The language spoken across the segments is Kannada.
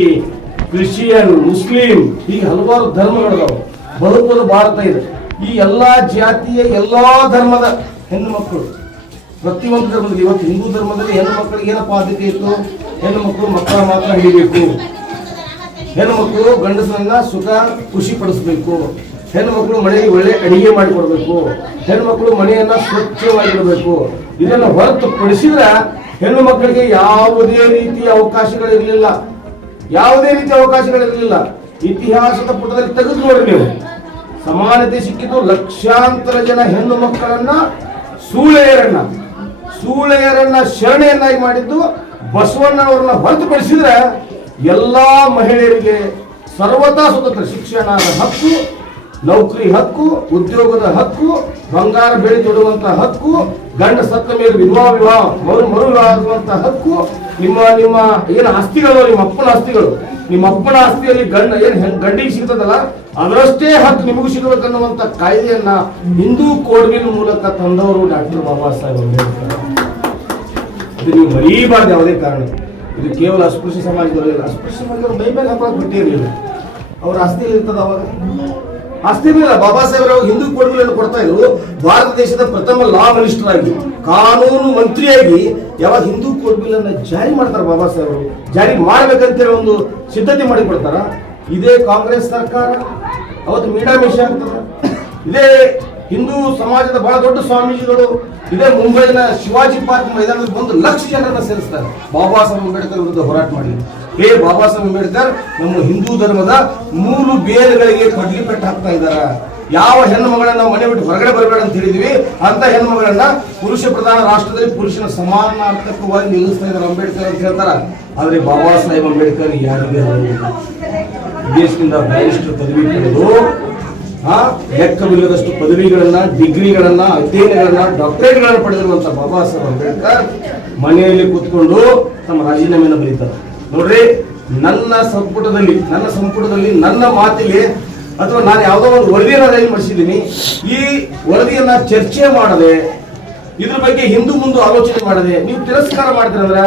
ಪಾರ್ಸಿ, ಕ್ರಿಶ್ಚಿಯನ್, ಮುಸ್ಲಿಂ ಹೀಗೆ ಹಲವಾರು ಧರ್ಮಗಳಿದಾವೆ. ಬಹುತ್ವದ ಭಾರತ ಇದೆ. ಈ ಎಲ್ಲಾ ಜಾತಿಯ ಎಲ್ಲಾ ಧರ್ಮದ ಹೆಣ್ಣು ಮಕ್ಕಳು ಪ್ರತಿಯೊಂದು ಧರ್ಮದಲ್ಲಿ, ಇವತ್ತು ಹಿಂದೂ ಧರ್ಮದಲ್ಲಿ ಹೆಣ್ಣು ಮಕ್ಕಳಿಗೆ ಏನಪ್ಪ ಆದ್ಯತೆ ಇತ್ತು? ಹೆಣ್ಣು ಮಕ್ಕಳು ಮಕ್ಕಳ ಮಾತ್ರ ಹಿಡಿಬೇಕು, ಹೆಣ್ಣು ಮಕ್ಕಳು ಗಂಡಸರನ್ನ ಸುಖ ಖುಷಿ ಪಡಿಸ್ಬೇಕು, ಹೆಣ್ಣು ಮಕ್ಕಳು ಮನೆಗೆ ಒಳ್ಳೆ ಅಡಿಗೆ ಮಾಡಿಕೊಡ್ಬೇಕು, ಹೆಣ್ಣು ಮಕ್ಕಳು ಮನೆಯನ್ನ ಸ್ವಚ್ಛವಾಗಿಡಬೇಕು. ಇದನ್ನು ಹೊರತುಪಡಿಸಿದ್ರೆ ಹೆಣ್ಣು ಮಕ್ಕಳಿಗೆ ಯಾವುದೇ ರೀತಿಯ ಅವಕಾಶಗಳಿರಲಿಲ್ಲ, ಯಾವುದೇ ರೀತಿಯ ಅವಕಾಶಗಳಿರಲಿಲ್ಲ. ಇತಿಹಾಸದ ಪುಟದಲ್ಲಿ ತೆಗೆದು ನೋಡ್ರಿ ನೀವು, ಸಮಾನತೆ ಸಿಕ್ಕಿದ್ದು ಲಕ್ಷಾಂತರ ಜನ ಹೆಣ್ಣು ಮಕ್ಕಳನ್ನ ಸೂಳೆಯರನ್ನ ಶರಣೆಯನ್ನಾಗಿ ಮಾಡಿದ್ದು ಬಸವಣ್ಣನವರನ್ನ ಹೊರತುಪಡಿಸಿದ್ರೆ ಎಲ್ಲಾ ಮಹಿಳೆಯರಿಗೆ ಸರ್ವತಾ ಸ್ವತಂತ್ರ ಶಿಕ್ಷಣದ ಹಕ್ಕು, ನೌಕರಿ ಹಕ್ಕು, ಉದ್ಯೋಗದ ಹಕ್ಕು, ಬಂಗಾರ ಬೆಳೆ ತೊಡುವಂತ ಹಕ್ಕು, ಗಂಡ ಸತ್ತ ಮೇಲೆ ಮರು ವಿವಾಹ ಆಗುವಂತ ಹಕ್ಕು, ನಿಮ್ಮ ಏನು ಆಸ್ತಿಗಳು, ನಿಮ್ಮ ಅಪ್ಪನ ಆಸ್ತಿಯಲ್ಲಿ ಗಂಡಿಗೆ ಸಿಗ್ತದಲ್ಲ ಅದರಷ್ಟೇ ಹಕ್ಕು ನಿಮಗೂ ಸಿಗಬೇಕನ್ನುವಂತ ಕಾಯ್ದೆಯನ್ನ ಹಿಂದೂ ಕೋಡ್ವಿಲ್ ಮೂಲಕ ತಂದವರು ಡಾಕ್ಟರ್ ಬಾಬಾ ಸಾಹೇಬ್ ಅಂಬೇಡ್ಕರ್. ಇದು ನೀವು ಮರೀಬಾರ್ದು ಯಾವುದೇ ಕಾರಣ. ಇದು ಕೇವಲ ಅಸ್ಪೃಶ್ಯ ಸಮಾಜದವರಿಲ್ಲ, ಅಸ್ಪೃಶ್ಯ ಸಮಾಜದವರು ಮೈ ಮೇಲೆ ಹಾಕೋಕ್ ಬಿಟ್ಟಿರಲಿಲ್ಲ. ಅವ್ರ ಆಸ್ತಿ ಇರ್ತದ, ಅವಾಗ ಆಸ್ತಿ ಇಲ್ಲ. ಬಾಬಾ ಸಾಹೇಬ್ ಹಿಂದೂ ಕೋಡ್ಗಳನ್ನು ಕೊಡ್ತಾ ಇದ್ರು. ಭಾರತ ದೇಶದ ಪ್ರಥಮ ಲಾ ಮಿನಿಸ್ಟರ್ ಆಗಿ, ಕಾನೂನು ಮಂತ್ರಿಯಾಗಿ ಯಾವಾಗ ಹಿಂದೂ ಕೋಡ್ ಬಿಲ್ ಅನ್ನ ಜಾರಿ ಮಾಡ್ತಾರೆ, ಬಾಬಾ ಸಾಹೇಬರು ಜಾರಿ ಮಾಡ್ಬೇಕಂತೇಳಿ ಒಂದು ಸಿದ್ಧತೆ ಮಾಡಿ ಕೊಡ್ತಾರ. ಇದೇ ಕಾಂಗ್ರೆಸ್ ಸರ್ಕಾರ ಅವತ್ತು ಮೀನಾಮೇಷ ಆಗ್ತದ. ಇದೇ ಹಿಂದೂ ಸಮಾಜದ ಬಹಳ ದೊಡ್ಡ ಸ್ವಾಮೀಜಿಗಳು ಇದೇ ಮುಂಬೈನ ಶಿವಾಜಿ ಪಾರ್ಕ್ ಮೈದಾನದಲ್ಲಿ ಬಂದು ಲಕ್ಷ ಜನರನ್ನ ಸೇರಿಸ್ತಾರೆ ಬಾಬಾ ಸಾಹೇಬ್ ಅಂಬೇಡ್ಕರ್ ವಿರುದ್ಧ ಹೋರಾಟ ಮಾಡಿ. ಬಾಬಾ ಸಾಹೇಬ್ ಅಂಬೇಡ್ಕರ್ ನಮ್ಮ ಹಿಂದೂ ಧರ್ಮದ ಮೂರು ಬೇರುಗಳಿಗೆ ಕಡ್ಲಿ ಪೆಟ್ಟು ಹಾಕ್ತಾ ಇದ್ದಾರ. ಯಾವ ಹೆಣ್ಣು ಮಗಳನ್ನ ಮನೆ ಬಿಟ್ಟು ಹೊರಗಡೆ ಬರಬೇಡ ಅಂತ ಹೇಳಿದ್ವಿ, ಅಂತ ಹೆಣ್ಣು ಮಗಳನ್ನ ಪುರುಷ ಪ್ರಧಾನ ರಾಷ್ಟ್ರದಲ್ಲಿ ಪುರುಷನ ಸಮಾನಾರ್ಥಕವಾಗಿ ನಿಲ್ಲಿಸ್ತಾ ಇದ್ದಾರೆ ಅಂಬೇಡ್ಕರ್ ಅಂತ ಹೇಳ್ತಾರ. ಆದ್ರೆ ಬಾಬಾ ಸಾಹೇಬ್ ಅಂಬೇಡ್ಕರ್ ಯಾರಿಗೆ ದೇಶದಿಂದ ಬ್ಯಾರಿಸ್ಟರ್ ಪದವಿ ಪಡೆದು ಲೆಕ್ಕವಿಲ್ಲದಷ್ಟು ಪದವಿಗಳನ್ನ, ಡಿಗ್ರಿಗಳನ್ನ, ಅಧ್ಯಯನಗಳನ್ನ, ಡಾಕ್ಟರೇಟ್ಗಳನ್ನ ಪಡೆದಿರುವಂತ ಬಾಬಾ ಸಾಹೇಬ್ ಅಂಬೇಡ್ಕರ್ ಮನೆಯಲ್ಲಿ ಕೂತ್ಕೊಂಡು ತಮ್ಮ ರಾಜೀನಾಮೆಯನ್ನು ಬರೀತಾರೆ. ನೋಡ್ರಿ, ನನ್ನ ಸಂಪುಟದಲ್ಲಿ ನನ್ನ ಮಾತಿಗೆ ಅಥವಾ ನಾನು ಯಾವುದೋ ಒಂದು ವರದಿಯನ್ನ ರೆಡಿ ಮಾಡಿಸಿದ್ದೀನಿ, ಈ ವರದಿಯನ್ನ ಚರ್ಚೆ ಮಾಡದೆ, ಇದ್ರ ಬಗ್ಗೆ ಹಿಂದೂ ಮುಂದೆ ಆಲೋಚನೆ ಮಾಡದೆ ನೀವು ತಿರಸ್ಕಾರ ಮಾಡ್ತೀರಂದ್ರೆ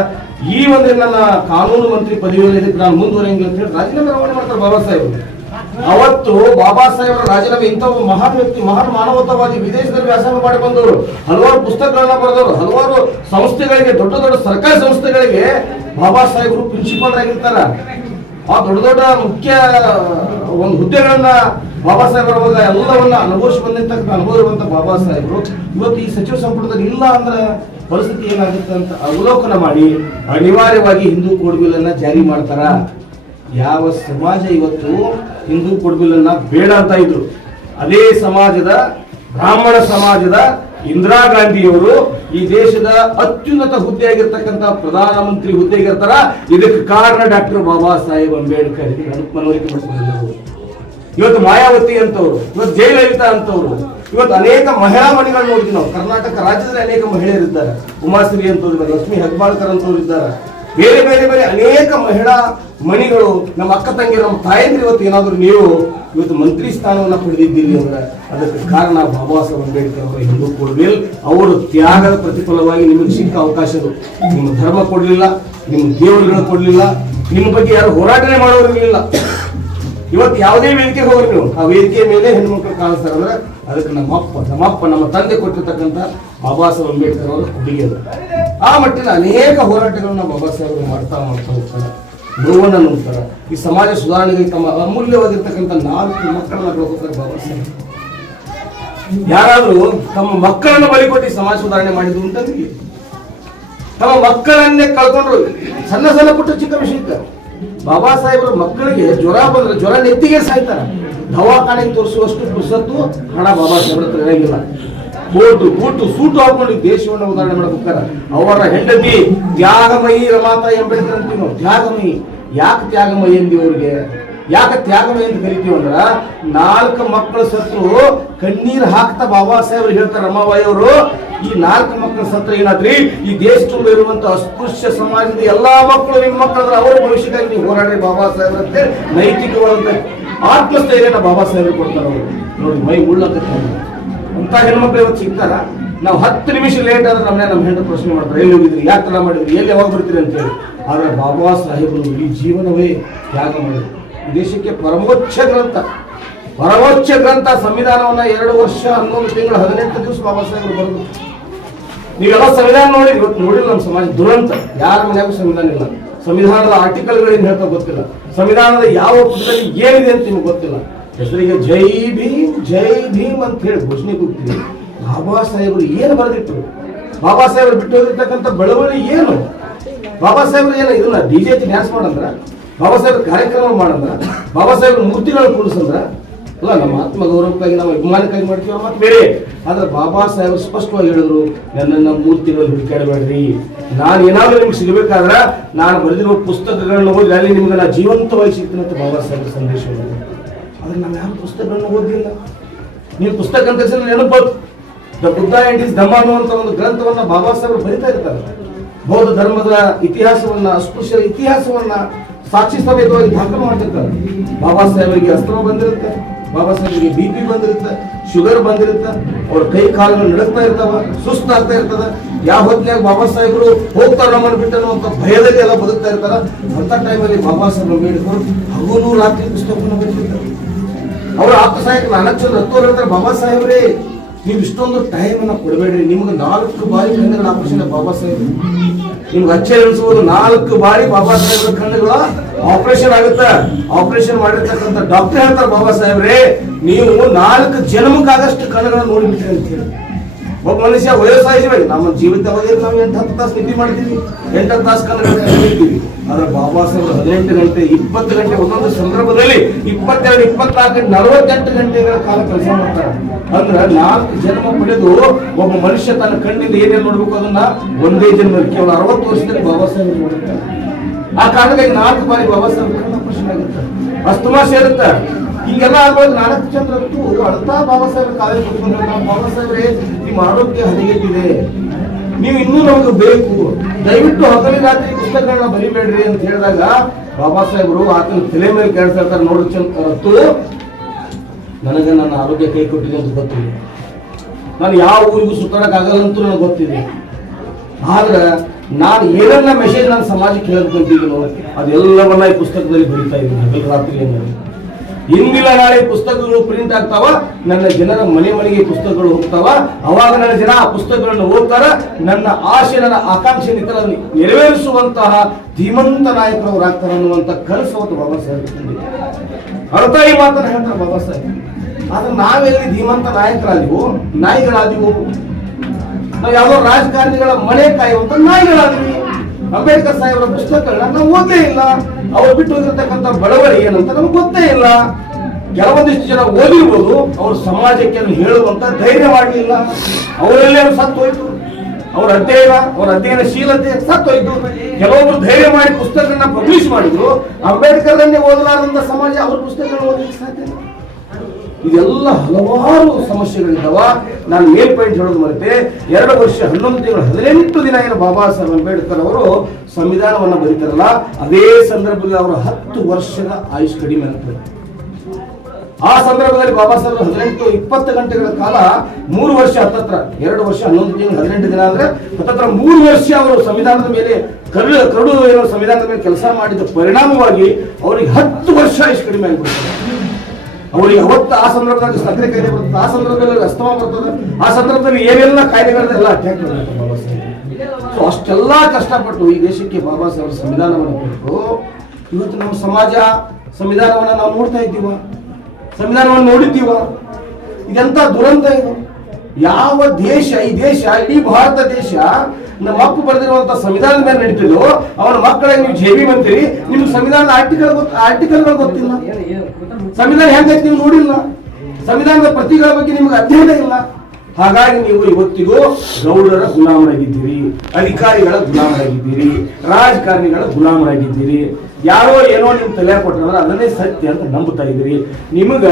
ಈ ಒಂದು ನನ್ನ ಕಾನೂನು ಮಂತ್ರಿ ಪದವಿಯಲ್ಲಿ ನಾನು ಮುಂದುವರೆಯಂಗಿಲ್ಲ ಅಂತ ಹೇಳಿ ರಾಜೀನಾಮೆ ರವಾನೆ ಮಾಡ್ತಾರೆ ಬಾಬಾ ಸಾಹೇಬ್. ಅವತ್ತು ಬಾಬಾ ಸಾಹೇಬರ ರಾಜೀನಾಮೆ ಇಂಥ ಮಹಾನ್ ವ್ಯಕ್ತಿ, ಮಹಾನ್ ಮಾನವತಾವಾದಿ, ವಿದೇಶದಲ್ಲಿ ವ್ಯಾಸಂಗ ಮಾಡಿ ಬಂದವರು, ಹಲವಾರು ಪುಸ್ತಕಗಳನ್ನ ಬರೆದವರು, ಹಲವಾರು ಸಂಸ್ಥೆಗಳಿಗೆ, ದೊಡ್ಡ ದೊಡ್ಡ ಸರ್ಕಾರಿ ಸಂಸ್ಥೆಗಳಿಗೆ ಬಾಬಾ ಸಾಹೇಬರು ಪ್ರಿನ್ಸಿಪಾಲ್ ಆಗಿರ್ತಾರ. ಆ ದೊಡ್ಡ ಮುಖ್ಯ ಒಂದು ಹುದ್ದೆಗಳನ್ನ ಬಾಬಾ ಸಾಹೇಬರ ಎಲ್ಲವನ್ನ ಅನುಭವಿಸಿ ಬಂದಿರ್ತಕ್ಕಂಥ ಅನುಭವ ಇರುವಂತ ಬಾಬಾ ಸಾಹೇಬರು ಇವತ್ತು ಈ ಸಚಿವ ಸಂಪುಟದಲ್ಲಿ ಇಲ್ಲ ಅಂದ್ರೆ ಪರಿಸ್ಥಿತಿ ಏನಾಗುತ್ತೆ ಅಂತ ಅವಲೋಕನ ಮಾಡಿ ಅನಿವಾರ್ಯವಾಗಿ ಹಿಂದೂ ಕೋಡ್ ಬಿಲ್ ಅನ್ನ ಜಾರಿ ಮಾಡ್ತಾರ. ಯಾವ ಸಮಾಜ ಇವತ್ತು ಹಿಂದೂ ಕೋಡ್ ಬಿಲ್ ಅನ್ನ ಬೇಡ ಅಂತ ಇದ್ರು, ಅದೇ ಸಮಾಜದ, ಬ್ರಾಹ್ಮಣ ಸಮಾಜದ ಇಂದಿರಾ ಗಾಂಧಿಯವರು ಈ ದೇಶದ ಅತ್ಯುನ್ನತ ಹುದ್ದೆಯಾಗಿರ್ತಕ್ಕಂಥ ಪ್ರಧಾನಮಂತ್ರಿ ಹುದ್ದೆಗಿರ್ತಾರ. ಇದಕ್ಕೆ ಕಾರಣ ಡಾಕ್ಟರ್ ಬಾಬಾ ಸಾಹೇಬ್ ಅಂಬೇಡ್ಕರ್. ಮನವರಿಕೆ ಮಾಡಿಕೊಂಡಿದ್ದಾರೆ. ಇವತ್ತು ಮಾಯಾವತಿ ಅಂತವ್ರು, ಇವತ್ತು ಜಯಲಲಿತಾ ಅಂತವ್ರು, ಇವತ್ತು ಅನೇಕ ಮಹಿಳಾ ಮಣಿಗಳು ನೋಡ್ತೀವಿ ನಾವು. ಕರ್ನಾಟಕ ರಾಜ್ಯದಲ್ಲಿ ಅನೇಕ ಮಹಿಳೆಯರು ಇದ್ದಾರೆ. ಉಮಾಶ್ರೀ ಅಂತವ್ರು ಇದ್ದಾರೆ, ಲಕ್ಷ್ಮೀ ಹೆಬ್ಬಾಳ್ಕರ್ ಅಂತವ್ರು ಇದ್ದಾರೆ. ಬೇರೆ ಬೇರೆ ಬೇರೆ ಅನೇಕ ಮಹಿಳಾ ಮಣಿಗಳು, ನಮ್ಮ ಅಕ್ಕ ತಂಗಿಯರು, ನಮ್ಮ ತಾಯಂದ್ರು ಇವತ್ತು ಏನಾದ್ರು ನೀವು ಇವತ್ತು ಮಂತ್ರಿ ಸ್ಥಾನವನ್ನ ಪಡೆದಿದ್ದೀರಿ ಅಂದ್ರೆ ಅದಕ್ಕೆ ಕಾರಣ ಬಾಬಾ ಸಾಹೇಬ್ ಅಂಬೇಡ್ಕರ್ ಅವರ ಹಿಂದೂ ಕೋಡ್ ಬಿಲ್. ಅವರು ತ್ಯಾಗದ ಪ್ರತಿಫಲವಾಗಿ ನಿಮಗೆ ಸಿಕ್ಕ ಅವಕಾಶಗಳು. ನಿಮ್ಮ ಧರ್ಮ ಕೊಡ್ಲಿಲ್ಲ, ನಿಮ್ಮ ದೇವರುಗಳು ಕೊಡ್ಲಿಲ್ಲ, ನಿಮ್ಮ ಬಗ್ಗೆ ಯಾರು ಹೋರಾಟನೆ ಮಾಡೋರಿರ್ಲಿಲ್ಲ. ಇವತ್ತು ಯಾವುದೇ ವೇದಿಕೆಗೆ ಹೋಗ್ರಿ ನೀವು, ಆ ವೇದಿಕೆಯ ಮೇಲೆ ಹೆಣ್ಮಕ್ಳು ಕಾಣಿಸ್ತಾರೆ ಅಂದ್ರೆ ಅದಕ್ಕೆ ನಮ್ಮ ತಂದೆ ಕೊಟ್ಟಿರ್ತಕ್ಕಂಥ ಬಾಬಾ ಸಾಹೇಬ್ ಅಂಬೇಡ್ಕರ್ ಅವರ ಕೊಡುಗೆ. ಆ ಮಟ್ಟಿನ ಅನೇಕ ಹೋರಾಟಗಳನ್ನ ಬಾಬಾ ಸಾಹೇಬ್ ಮಾಡ್ತಾ ಹೋಗ್ತಾರೆ, ನೋವನ್ನ ನೋಡ್ತಾರೆ. ಈ ಸಮಾಜ ಸುಧಾರಣೆಗೆ ತಮ್ಮ ಅಮೂಲ್ಯವಾಗಿರ್ತಕ್ಕಂಥ 4 ಮಕ್ಕಳನ್ನ ಕಳ್ಕೊತಾರೆ ಬಾಬಾ ಸಾಹೇಬ್. ಯಾರಾದ್ರೂ ತಮ್ಮ ಮಕ್ಕಳನ್ನ ಬಲಿ ಕೊಟ್ಟು ಸಮಾಜ ಸುಧಾರಣೆ ಮಾಡಿದ್ರು ಅಂತಂದ್ರೆ ತಮ್ಮ ಮಕ್ಕಳನ್ನೇ ಕಳ್ಕೊಂಡ್ರು. ಸಣ್ಣ ಸಣ್ಣ ಪುಟ್ಟ ಚಿಕ್ಕ ವಿಷಯಕ್ಕೆ ಬಾಬಾ ಸಾಹೇಬ್ರ ಮಕ್ಕಳಿಗೆ ಜ್ವರ ಬಂದ್ರೆ ಜ್ವರ ನೆತ್ತಿಗೆ ಸಾಯ್ತಾರ. ದವಾಖಾನೆಗೆ ತೋರಿಸುವಷ್ಟು ಪುಸ್ತತ್ತು ಹಣ ಬಾಬಾ ಸಾಹೇಬ್ರ ಹತ್ರ ಇರಂಗಿಲ್ಲ. ಬೂಟು ಸೂಟು ಹಾಕೊಂಡು ದೇಶವನ್ನು ಉದಾಹರಣೆ ಮಾಡಬೇಕಾರೆ ಅವರ ಹೆಂಡತಿ ತ್ಯಾಗಮಯಿ ರಮಾತಾಯಿ ಅಂಬೇಡ್ಕರ್ ಅಂತೀವಿ ನಾವು. ತ್ಯಾಗಮಯಿ ಯಾಕೆ ತ್ಯಾಗಮಯಿ ಅಂದಿ ಅವ್ರಿಗೆ? ಯಾಕೆ ತ್ಯಾಗಮಯಿ ಅಂತ ಕರಿತೀವಿ ಅಂದ್ರ 4 ಮಕ್ಕಳು ಸತ್ರು ಕಣ್ಣೀರ್ ಹಾಕ್ತಾ ಬಾಬಾ ಸಾಹೇಬ್ರು ಹೇಳ್ತಾರೆ, ರಮಾಬಾಯಿ ಅವರು ಈ 4 ಮಕ್ಕಳ ಸತ್ರ ಏನಾದ್ರಿ ಈ ದೇಶ ತುಂಬ ಇರುವಂತ ಅಸ್ಪೃಶ್ಯ ಸಮಾಜದ ಎಲ್ಲಾ ಮಕ್ಕಳು ನಿಮ್ಮ ಮಕ್ಕಳಂದ್ರೆ ಅವರ ಭವಿಷ್ಯಕ್ಕಾಗಿ ನೀವು ಹೋರಾಡಿ ಬಾಬಾ ಸಾಹೇಬ್ರ ಅಂತ ನೈತಿಕವಾದಂತ ಆತ್ಮಸ್ಥೈರ್ಯನ ಬಾಬಾ ಸಾಹೇಬ್ರು ಕೊಡ್ತಾರೆ. ಅವರು ನೋಡಿ ಮೈ ಉಳ್ಳಕ್ಕೆ ಅಂತ ಹೆಣ್ಮಕ್ಳು ಇವತ್ತು ಸಿಗ್ತಾರ. ನಾವು 10 ನಿಮಿಷ ಲೇಟ್ ಆದ್ರೆ ನಮ್ಮ ಹೆಂಡರು ಪ್ರಶ್ನೆ ಮಾಡ್ತಾರೆ, ಎಲ್ಲಿ ಹೋಗಿದ್ರಿ, ಯಾಕೆ ತಡ ಮಾಡಿದ್ರಿ, ಎಲ್ಲಿ ಯಾವಾಗ ಬರ್ತೀರಿ ಅಂತ ಹೇಳಿ. ಆದ್ರೆ ಬಾಬಾ ಸಾಹೇಬರು ಈ ಜೀವನವೇ ತ್ಯಾಗ ಮಾಡಿದ್ರು. ಈ ದೇಶಕ್ಕೆ ಪರಮೋಚ್ಚ ಗ್ರಂಥ ಸಂವಿಧಾನವನ್ನ 2 ವರ್ಷ 11 ತಿಂಗಳು 18 ದಿವಸ ಬಾಬಾ ಸಾಹೇಬರು ಬರೆದು. ನೀವೆಲ್ಲ ಸಂವಿಧಾನ ನೋಡಿ, ಇವತ್ತು ನೋಡಿಲ್ಲ ನಮ್ಮ ಸಮಾಜ ದುರಂತ. ಯಾರ ಮನೆಯಾಗೂ ಸಂವಿಧಾನ ಇಲ್ಲ. ಸಂವಿಧಾನದ ಆರ್ಟಿಕಲ್ಗಳೇನು ಹೇಳ್ತಾ ಗೊತ್ತಿಲ್ಲ, ಸಂವಿಧಾನದ ಯಾವ ಪುಟದಲ್ಲಿ ಏನಿದೆ ಅಂತ ನಿಮ್ಗೆ ಗೊತ್ತಿಲ್ಲ. ಹೆಸರಿಗೆ ಜೈ ಭೀಮ್ ಅಂತ ಹೇಳಿ ಘೋಷಣೆ ಕೂಗ್ತೀವಿ. ಬಾಬಾ ಸಾಹೇಬರು ಏನು ಬರೆದಿಟ್ಟರು, ಬಾಬಾ ಸಾಹೇಬರು ಬಿಟ್ಟು ಹೋಗಿರ್ತಕ್ಕಂಥ ಬೆಳವಣಿಗೆ ಏನು, ಬಾಬಾ ಸಾಹೇಬರು ಏನೋ ಇದನ್ನ DJ ಡ್ಯಾನ್ಸ್ ಮಾಡಂದ್ರ, ಬಾಬಾ ಸಾಹೇಬ್ರ ಕಾರ್ಯಕ್ರಮ ಮಾಡಂದ್ರ, ಬಾಬಾ ಸಾಹೇಬ್ರ ಮೂರ್ತಿಗಳನ್ನು ಕೂರಿಸಂದ್ರ ಅಲ್ಲ. ನಮ್ಮ ಆತ್ಮ ಗೌರವಕ್ಕಾಗಿ ನಾವು ಅಭಿಮಾನಕ್ಕಾಗಿ ಮಾಡ್ತೀವಿ ಮತ್ತೆ ಬೇರೆ. ಆದ್ರೆ ಬಾಬಾ ಸಾಹೇಬರು ಸ್ಪಷ್ಟವಾಗಿ ಹೇಳಿದ್ರು, ನನ್ನನ್ನ ಮೂರ್ತಿಗಳಲ್ಲಿ ಹುಡುಕಾಡಬೇಡ್ರಿ, ನಾನು ಏನಾದ್ರೂ ನಿಮ್ಗೆ ಸಿಗಬೇಕಾದ್ರೆ ನಾನು ಬರೆದಿರುವ ಪುಸ್ತಕಗಳನ್ನ ಓದಿ ಅಲ್ಲಿ ನಿಮ್ಗೆ ನಾ ಜೀವಂತವಾಗಿ ಸಿಗ್ತೀನಿ ಅಂತ ಬಾಬಾ ಸಾಹೇಬ್ರ ಸಂದೇಶ ಹೇಳಿದ್ರು. ಆದ್ರೆ ನಾವು ಯಾರು ಪುಸ್ತಕಗಳನ್ನ ಓದಿಲ್ಲ. ನೀವು ಪುಸ್ತಕ ಅಂತ ನೆನಪು ದ ಬುದ್ಧ ಅಂಡ್ ಹಿಸ್ ಧಮ್ಮ ಅನ್ನುವಂತ ಒಂದು ಗ್ರಂಥವನ್ನ ಬಾಬಾ ಸಾಹೇಬರು ಬರಿತಾ ಇರ್ತಾರೆ. ಬೌದ್ಧ ಧರ್ಮದ ಇತಿಹಾಸವನ್ನ, ಅಸ್ಪೃಶ್ಯರ ಇತಿಹಾಸವನ್ನ ಸಾಕ್ಷಿ ಸಮೇತವಾಗಿ ದಾಖಲು ಮಾಡ್ತಿರ್ತಾರೆ. ಬಾಬಾ ಸಾಹೇಬರಿಗೆ ಅಸ್ತಮ ಬಂದಿರುತ್ತೆ, ಬಾಬಾ ಸಾಹೇಬರಿಗೆ BP ಬಂದಿರುತ್ತೆ, ಶುಗರ್ ಬಂದಿರುತ್ತೆ, ಅವ್ರ ಕೈ ಕಾಲುಗಳು ನಡಕ್ತಾ ಇರ್ತಾವ, ಸುಸ್ತಾಗ್ತಾ ಇರ್ತದ. ಯಾವ ಹೊತ್ತಿನಾಗ ಬಾಬಾ ಸಾಹೇಬರು ಹೋಗ್ತಾರ ನಮ್ಮನ್ನು ಬಿಟ್ಟು ಅನ್ನುವಂಥ ಭಯದಲ್ಲಿ ಎಲ್ಲ ಬದುಕ್ತಾ ಇರ್ತಾರ. ಅಂತ ಟೈಮಲ್ಲಿ ಬಾಬಾ ಸಾಹೇಬರು ಬೇಡಿದ್ರು ಹಗಲು ರಾತ್ರಿ ಪುಸ್ತಕವನ್ನು ಬರೆದಿರ್ತಾರೆ. ಅವರ ಆಪ್ತ ಸಹಾಯಕ ನಾಲ್ಕು ಹತ್ತೋರು ಹೇಳ್ತಾರೆ, ಬಾಬಾ ಸಾಹೇಬ್ರೇ ನೀವು ಇಷ್ಟೊಂದು ಟೈಮ್ ಅನ್ನ ಕೊಡಬೇಡ್ರಿ, ನಿಮ್ಗೆ 4 ಬಾರಿ ಕಣ್ಣುಗಳ ಆಪರೇಷನ್ ಬಾಬಾ ಸಾಹೇಬ್, ನಿಮ್ಗೆ ಅಚ್ಚರಿ ಅನಿಸುವುದು 4 ಬಾರಿ ಬಾಬಾ ಸಾಹೇಬ್ರ ಕಣ್ಣುಗಳ ಆಪರೇಷನ್ ಆಗುತ್ತೆ. ಆಪರೇಷನ್ ಮಾಡಿರ್ತಕ್ಕಂಥ ಡಾಕ್ಟರ್ ಹೇಳ್ತಾರೆ, ಬಾಬಾ ಸಾಹೇಬ್ರೇ ನೀವು 4 ಜನ್ಮಕ್ಕಾಗಷ್ಟು ಕಣ್ಣುಗಳನ್ನ ನೋಡಿಬಿಟ್ರಿ ಅಂತ ಹೇಳಿ. ಒಬ್ಬ ಮನುಷ್ಯ ವಯೋಸಾಯಿಸಬೇಡಿ, ನಮ್ಮ ಜೀವಿತವಾಗಿ ನಾವು 8-10 ತಾಸು ನಿದ್ದೆ ಮಾಡ್ತೀವಿ, 8 ತಾಸು ಕಣ್ಣುಗಳನ್ನ ನೋಡ್ತೀವಿ. ಆದ್ರೆ ಬಾಬಾ ಸಾಹೇಬ್ 18 ಗಂಟೆ 20 ಗಂಟೆ ಒಂದೊಂದು ಸಂದರ್ಭದಲ್ಲಿ 22, 24, 48 ಗಂಟೆಗಳ ಕಾಲ ಕೆಲಸ ಮಾಡ್ತಾರೆ. ಅಂದ್ರೆ 4 ಜನ್ಮ ಪಡೆದು ಒಬ್ಬ ಮನುಷ್ಯ ತನ್ನ ಕಣ್ಣಿಂದ ಏನೇನು ನೋಡ್ಬೇಕು ಅದನ್ನ ಒಂದೇ ಜನ್ಮದಲ್ಲಿ ಕೇವಲ 60 ವರ್ಷದಲ್ಲಿ ಬಾಬಾ ಸಾಹೇಬ್ ನೋಡುತ್ತಾರೆ. ಆ ಕಾರಣಕ್ಕಾಗಿ 4 ಬಾರಿ ಬಾಬಾ ಸಾಹೇಬ್ ಕಣ್ಣು ಆಪರೇಷನ್ ಆಗುತ್ತೆ, ಅಸ್ತಮಾ ಸೇರುತ್ತೆ. ಹೀಗೆಲ್ಲ ಆಗುವಾಗ 4 ಚಂದ್ರತ್ತು ಅಳ್ತಾ ಬಾಬಾ ಸಾಹೇಬ್ ಕಾಲೇಜ್ ಕೂತ್ಕೊಂಡ್ರೆ, ಬಾಬಾ ಸಾಹೇಬ್ರೆ ನಿಮ್ಮ ಆರೋಗ್ಯ ಹದಗೆಟ್ಟಿದೆ, ನೀವು ಇನ್ನೂ ನಮಗೆ ಬೇಕು, ದಯವಿಟ್ಟು ಹಗಲಿ ರಾತ್ರಿ ಪುಸ್ತಕಗಳನ್ನ ಬರಿಬೇಡ್ರಿ ಅಂತ ಹೇಳಿದಾಗ ಬಾಬಾ ಸಾಹೇಬರು ಆತನ ತಲೆ ಮೇಲೆ ಕೇಳಿಸ್ತಾರೆ, ನೋಡು ಚಂದ್ರತ್ತು ನನಗೆ ನನ್ನ ಆರೋಗ್ಯ ಕೈ ಕೊಟ್ಟಿದೆ ಅಂತ ಗೊತ್ತಿದೆ, ನಾನು ಯಾವ ಊರಿಗೂ ಸುತ್ತಾಡಕ್ ಆಗಲ್ಲ ಅಂತೂ ನನಗೆ ಗೊತ್ತಿದೆ. ಆದ್ರೆ ನಾನು ಏನೆಲ್ಲ ಮೆಸೇಜ್ ನನ್ನ ಸಮಾಜಕ್ಕೆ ಹೇಳಬೇಕಂತಿದ್ದೀನೋ ಅದೆಲ್ಲವನ್ನ ಈ ಪುಸ್ತಕದಲ್ಲಿ ಬರೀತಾ ಇದ್ದೀನಿ ಹಗಲು ರಾತ್ರಿ. ಇಂದಿಲ್ಲ ನಾಳೆ ಪುಸ್ತಕಗಳು ಪ್ರಿಂಟ್ ಆಗ್ತಾವ, ನನ್ನ ಜನರ ಮನೆಗೆ ಪುಸ್ತಕಗಳು ಹೋಗ್ತಾವ, ಅವಾಗ ನನ್ನ ಜನ ಆ ಪುಸ್ತಕಗಳನ್ನು ಓದ್ತಾರ, ನನ್ನ ಆಶೆ ನನ್ನ ಆಕಾಂಕ್ಷೆ ನಿಖರನ್ನು ನೆರವೇರಿಸುವಂತಹ ಧೀಮಂತ ನಾಯಕರವರು ಆಗ್ತಾರೆ ಅನ್ನುವಂತ ಕನಸು ಅವತ್ತು ಬಾಬಾ ಸಾಹೇಬ್ ಅರ್ಥ ಈ ಮಾತನ್ನ ಹೇಳ್ತಾರೆ ಬಾಬಾ ಸಾಹೇಬ್. ಆದ್ರೆ ನಾವೆಲ್ಲಿ ಧೀಮಂತ ನಾಯಕರಾದಿವು, ನಾಯಿಗಳಾದಿವು, ನಾವು ಯಾವ್ದೋ ರಾಜಕಾರಣಿಗಳ ಮನೆ ಕಾಯುವಂತ ನಾಯಿಗಳಾದ್ವಿ. ಅಂಬೇಡ್ಕರ್ ಸಾಹೇಬರ ಪುಸ್ತಕಗಳನ್ನ ನಾವು ಓದೇ ಇಲ್ಲ, ಅವ್ರು ಬಿಟ್ಟು ಹೋಗಿರ್ತಕ್ಕಂಥ ಬಡವಳಿ ಏನಂತ ನಮ್ಗೆ ಗೊತ್ತೇ ಇಲ್ಲ. ಕೆಲವೊಂದಿಷ್ಟು ಜನ ಓದಿರ್ಬೋದು, ಅವ್ರ ಸಮಾಜಕ್ಕೆ ಹೇಳುವಂತ ಧೈರ್ಯ ಮಾಡಲಿಲ್ಲ, ಅವರಲ್ಲೇ ಸತ್ತು ಹೋಯ್ತು, ಅವ್ರ ಅಧ್ಯಯನಶೀಲತೆ ಸತ್ತೋಯ್ತು. ಕೆಲವೊಬ್ರು ಧೈರ್ಯ ಮಾಡಿ ಪುಸ್ತಕಗಳನ್ನ ಪಬ್ಲಿಷ್ ಮಾಡಿದ್ರು, ಅಂಬೇಡ್ಕರ್ ಓದಲಾರಂತ ಸಮಾಜ ಅವ್ರ ಪುಸ್ತಕಗಳನ್ನ ಓದಲಿಕ್ಕೆ ಸಾಧ್ಯ ಇಲ್ಲ. ಇದೆಲ್ಲ ಹಲವಾರು ಸಮಸ್ಯೆಗಳಿದ್ದಾವ. ನಾನು ಮೇಲ್ ಪಾಯಿಂಟ್ ಹೇಳೋದು ಮರೆತೆ, 2 ವರ್ಷ 11 ತಿಂಗಳು 18 ದಿನ ಏನು ಬಾಬಾ ಸಾಹೇಬ್ ಅಂಬೇಡ್ಕರ್ ಅವರು ಸಂವಿಧಾನವನ್ನ ಬರೀತಾರಲ್ಲ, ಅದೇ ಸಂದರ್ಭದಲ್ಲಿ ಅವರ 10 ವರ್ಷದ ಆಯುಷ್ ಕಡಿಮೆ ಆಗ್ತದೆ. ಆ ಸಂದರ್ಭದಲ್ಲಿ ಬಾಬಾ ಸಾಹೇಬ್ 18-20 ಗಂಟೆಗಳ ಕಾಲ 3 ವರ್ಷ 2 ವರ್ಷ 11 ತಿಂಗಳು 18 ದಿನ ಅಂದ್ರೆ 3 ವರ್ಷ ಅವರು ಸಂವಿಧಾನದ ಮೇಲೆ ಕರಡು ಏನೋ ಸಂವಿಧಾನದ ಮೇಲೆ ಕೆಲಸ ಮಾಡಿದ ಪರಿಣಾಮವಾಗಿ ಅವರಿಗೆ 10 ವರ್ಷ ಆಯುಷ್ ಕಡಿಮೆ ಆಗಿಬಿಡ್ತಾರೆ. ಅವರಿಗೆ ಅವತ್ತು ಆ ಸಂದರ್ಭದಲ್ಲಿ ಸಕ್ಕರೆ ಕಾಯಿಲೆ ಬರ್ತದೆ, ಆ ಸಂದರ್ಭದಲ್ಲಿ ಅಸ್ತಮಾ ಬರ್ತದೆ, ಆ ಸಂದರ್ಭದಲ್ಲಿ ಏನೆಲ್ಲ ಕಾಯಿಲೆಗಳನ್ನೆಲ್ಲ ಅಟ್ಯಾಕ್ ಮಾಡ್ತಾರೆ ಬಾಬಾ ಸಾಹೇಬ್. ಸೊ ಅಷ್ಟೆಲ್ಲ ಕಷ್ಟಪಟ್ಟು ಈ ದೇಶಕ್ಕೆ ಬಾಬಾ ಸಾಹೇಬ್ ಸಂವಿಧಾನವನ್ನು ಕೊಟ್ಟರು. ಇವತ್ತು ನಮ್ಮ ಸಮಾಜ ಸಂವಿಧಾನವನ್ನ ನಾವು ನೋಡ್ತಾ ಇದ್ದೀವ, ಸಂವಿಧಾನವನ್ನು ನೋಡಿದ್ದೀವ. ಇದೆಂತ ದುರಂತ ಇದು. ಯಾವ ದೇಶ, ಈ ದೇಶ ಇಡೀ ಭಾರತ ದೇಶ ನಮ್ಮ ಅಪ್ಪ ಬರೆದಿರುವಂತ ಸಂವಿಧಾನದ ಮೇಲೆ ನಡೀತಿದ್ದು, ಅವನ ಮಕ್ಕಳಿಗೆ ನೀವು ಜೇಬಿ ಬಂತೀರಿ, ನಿಮ್ಗೆ ಸಂವಿಧಾನದ ಆರ್ಟಿಕಲ್ಗಳು ಗೊತ್ತಿಲ್ಲ, ಸಂವಿಧಾನ ಹೆಂಗೈತಿ ನೀವು ನೋಡಿಲ್ಲ, ಸಂವಿಧಾನದ ಪ್ರತಿಗಳ ಬಗ್ಗೆ ನಿಮ್ಗೆ ಅಧ್ಯಯನ ಇಲ್ಲ. ಹಾಗಾಗಿ ನೀವು ಇವತ್ತಿಗೂ ಗೌಡರ ಗುಲಾಮರಾಗಿದ್ದೀರಿ, ಅಧಿಕಾರಿಗಳ ಗುಲಾಮರಾಗಿದ್ದೀರಿ, ರಾಜಕಾರಣಿಗಳ ಗುಲಾಮರಾಗಿದ್ದೀರಿ. ಯಾರೋ ಏನೋ ನಿಮ್ ತಲೆ ಕೊಟ್ಟರೆ ಅದನ್ನೇ ಸತ್ಯ ಅಂತ ನಂಬುತ್ತಾ ಇದ್ದೀರಿ. ನಿಮಗ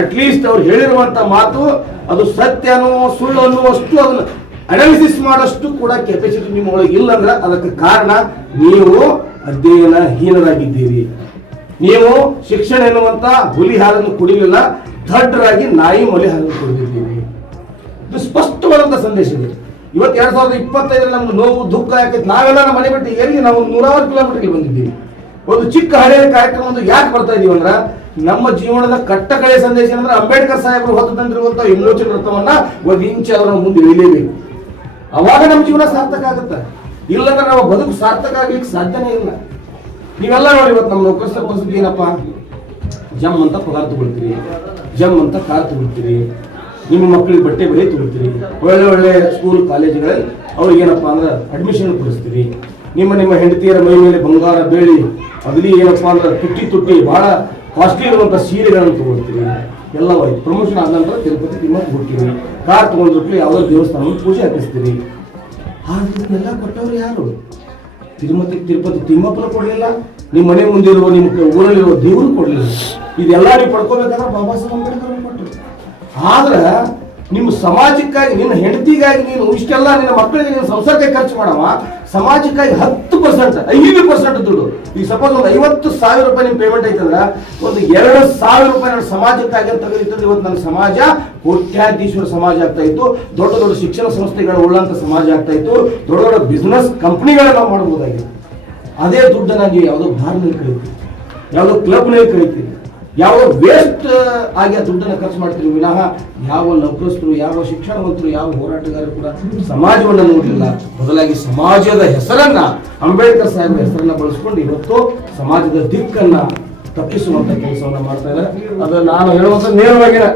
ಅಟ್ಲೀಸ್ಟ್ ಅವ್ರು ಹೇಳಿರುವಂತ ಮಾತು ಅದು ಸತ್ಯನೋ ಸುಳ್ಳು ಅನ್ನುವಷ್ಟು ಅದನ್ನ ಅನಾಲಿಸಿಸ್ ಮಾಡೋಷ್ಟು ಕೂಡ ಕೆಪಾಸಿಟಿ ನಿಮ್ಮೊಳಗೆ ಇಲ್ಲ ಅಂದ್ರೆ ಅದಕ್ಕೆ ಕಾರಣ ನೀವು ಅಧ್ಯಯನಹೀನರಾಗಿದ್ದೀರಿ. ನೀವು ಶಿಕ್ಷಣ ಎನ್ನುವಂತ ಹುಲಿ ಹಾಲನ್ನು ಕುಡಿಲಿಲ್ಲ, ದಡ್ಡರಾಗಿ ನಾಯಿ ಮೊಲೆ ಹಾಲನ್ನು ಕುಡಿದಿದ್ದೀರಿ. ಇದು ಸ್ಪಷ್ಟವಾಗಿ ಅದ್ಭುತವಾದಂತ ಸಂದೇಶ ಇದೆ. ಇವತ್ತು 2025 ನಮ್ಗೆ ನೋವು ದುಃಖ ಯಾಕೈತೆ, ನಾವೆಲ್ಲ ನಮ್ಮ ಮನೆ ಬಿಟ್ಟು ಎಲ್ಲಿ ನಾವು 100 ಕಿಲೋಮೀಟರ್ಗೆ ಬಂದಿದ್ದೀವಿ. ಒಂದು ಚಿಕ್ಕ ಹಳೆಯ ಕಾರ್ಯಕ್ರಮ ಒಂದು ಯಾಕೆ ಬರ್ತಾ ಇದೀವಿ ಅಂದ್ರ, ನಮ್ಮ ಜೀವನದ ಕಟ್ಟಕಡೆಯ ಸಂದೇಶ ಅಂದ್ರೆ ಅಂಬೇಡ್ಕರ್ ಸಾಹೇಬರು ಹೊತ್ತು ತಂದಿರುವಂತ ವಿಮೋಚನ ರಥವನ್ನ ಒಂದು ಇಂಚ ಅವರ ಮುಂದೆ ಇಳಿಯಲೇಬೇಕು. ಅವಾಗ ನಮ್ಮ ಜೀವನ ಸಾರ್ಥಕ ಆಗುತ್ತೆ. ಇಲ್ಲಂದ್ರೆ ನಾವು ಬದುಕು ಸಾರ್ಥಕ ಆಗ್ಲಿಕ್ಕೆ ಸಾಧ್ಯನೇ ಇಲ್ಲ. ನೀವೆಲ್ಲ ನೋಡಿ, ಇವತ್ತು ನಮ್ಮ ನೌಕರಸ್ಥರ ಪರಿಸ್ಥಿತಿ ಏನಪ್ಪಾ, ಜಮ್ ಅಂತ ಪಗಾರ ತಗೊಳ್ತೀರಿ, ಜಮ್ ಅಂತ ಕಾರ್ ತಗೊಳ್ತೀರಿ, ನಿಮ್ಮ ಮಕ್ಕಳಿಗೆ ಬಟ್ಟೆ ಬೆಲೆ ತಗೊಳ್ತೀರಿ, ಒಳ್ಳೆ ಒಳ್ಳೆ ಸ್ಕೂಲ್ ಕಾಲೇಜುಗಳಲ್ಲಿ ಅವ್ರಿಗೆ ಏನಪ್ಪಾ ಅಂದ್ರೆ ಅಡ್ಮಿಷನ್ ಕೊಡಿಸ್ತೀರಿ, ನಿಮ್ಮ ಹೆಂಡತಿಯರ ಮೈ ಮೇಲೆ ಬಂಗಾರ ಬೇಳಿ ಅಗಲಿ ಏನಪ್ಪಾ ಅಂದ್ರೆ ತುಟ್ಟಿ ಬಹಳ ಕಾಸ್ಟ್ಲಿ ಇರುವಂತ ಸೀರೆಗಳನ್ನು ತಗೊಳ್ತೀರಿ. ಎಲ್ಲವಾಯ್ತು. ಪ್ರಮೋಷನ್ ಆದ ನಂತರ ತಿರುಪತಿ ತಿಮ್ಮಪ್ಪ ಕೊಡ್ತೀರಿ, ಕಾರ್ ತಗೊಂಡ್ಬಿಟ್ಲಿ ಯಾವುದೋ ದೇವಸ್ಥಾನವನ್ನು ಪೂಜೆ ಹಾಕಿಸ್ತೀರಿ. ಎಲ್ಲ ಕೊಟ್ಟವ್ರು ಯಾರು? ತಿರುಪತಿ ತಿಮ್ಮಪ್ಪನ ಕೊಡಲಿಲ್ಲ, ನಿಮ್ಮ ಮನೆ ಮುಂದಿರುವ ನಿಮ್ಮ ಊರಲ್ಲಿರುವ ದೇವರು ಕೊಡಲಿಲ್ಲ. ಇದೆಲ್ಲ ನೀವು ಪಡ್ಕೋಬೇಕಾದ್ರೆ ಬಾಬಾ ಸಾಹೇಬ್ ಅಂಬೇಡ್ಕರ್ ಕೊಟ್ಟರು. ಆದ್ರೆ ನಿಮ್ಮ ಸಮಾಜಕ್ಕಾಗಿ, ನಿನ್ನ ಹೆಂಡತಿಗಾಗಿ ನೀನು ಇಷ್ಟೆಲ್ಲ ನಿನ್ನ ಮಕ್ಕಳಿಗೆ ನೀನು ಸಂಸಾರಕ್ಕೆ ಖರ್ಚು ಮಾಡವ, ಸಮಾಜಕ್ಕಾಗಿ 10%, 5% ದುಡ್ಡು. ಈಗ ಸಪೋಸ್ ಒಂದು 50,000 ರೂಪಾಯಿ ನಿಮ್ ಪೇಮೆಂಟ್ ಐತಂದ್ರ ಒಂದು 2,000 ರೂಪಾಯಿ ನನ್ನ ಸಮಾಜಕ್ಕಾಗಿ ಅಂತ ತೆಗೆದಿತ್ತು. ಇವತ್ತು ನನ್ನ ಸಮಾಜ ಕೋಟ್ಯಾಧೀಶ್ವರ ಸಮಾಜ ಆಗ್ತಾ ಇತ್ತು, ದೊಡ್ಡ ದೊಡ್ಡ ಶಿಕ್ಷಣ ಸಂಸ್ಥೆಗಳ ಉಳ್ಳಂತ ಸಮಾಜ ಆಗ್ತಾ ಇತ್ತು, ದೊಡ್ಡ ದೊಡ್ಡ ಬಿಸ್ನೆಸ್ ಕಂಪನಿಗಳನ್ನ ಮಾಡಬಹುದಾಗಿದೆ. ಅದೇ ದುಡ್ಡನ್ನ ನೀವು ಯಾವುದೋ ಬಾರ್ನಲ್ಲಿ ಕಳೀತೀವಿ, ಯಾವುದೋ ಕ್ಲಬ್ನಲ್ಲಿ ಕಳೀತೀವಿ, ಯಾವ ವೇಸ್ಟ್ ಆಗಿ ಆ ದುಡ್ಡನ್ನು ಖರ್ಚು ಮಾಡ್ತೀವಿ ವಿನಃ ಯಾವ ನೌಕರಸ್ಥರು, ಯಾವ ಶಿಕ್ಷಣವಂತರು, ಯಾವ ಹೋರಾಟಗಾರರು ಕೂಡ ಸಮಾಜವನ್ನು ನೋಡಲಿಲ್ಲ. ಬದಲಾಗಿ ಸಮಾಜದ ಹೆಸರನ್ನ, ಅಂಬೇಡ್ಕರ್ ಸಾಹೇಬರ ಹೆಸರನ್ನ ಬಳಸ್ಕೊಂಡು ಇವತ್ತು ಸಮಾಜದ ದಿಕ್ಕನ್ನ ತಪ್ಪಿಸುವಂತ ಕೆಲಸವನ್ನ ಮಾಡ್ತಾ ಇದ್ದಾರೆ. ಅದು ನಾನು ಹೇಳುವಂತ ನೇರವಾಗಿನ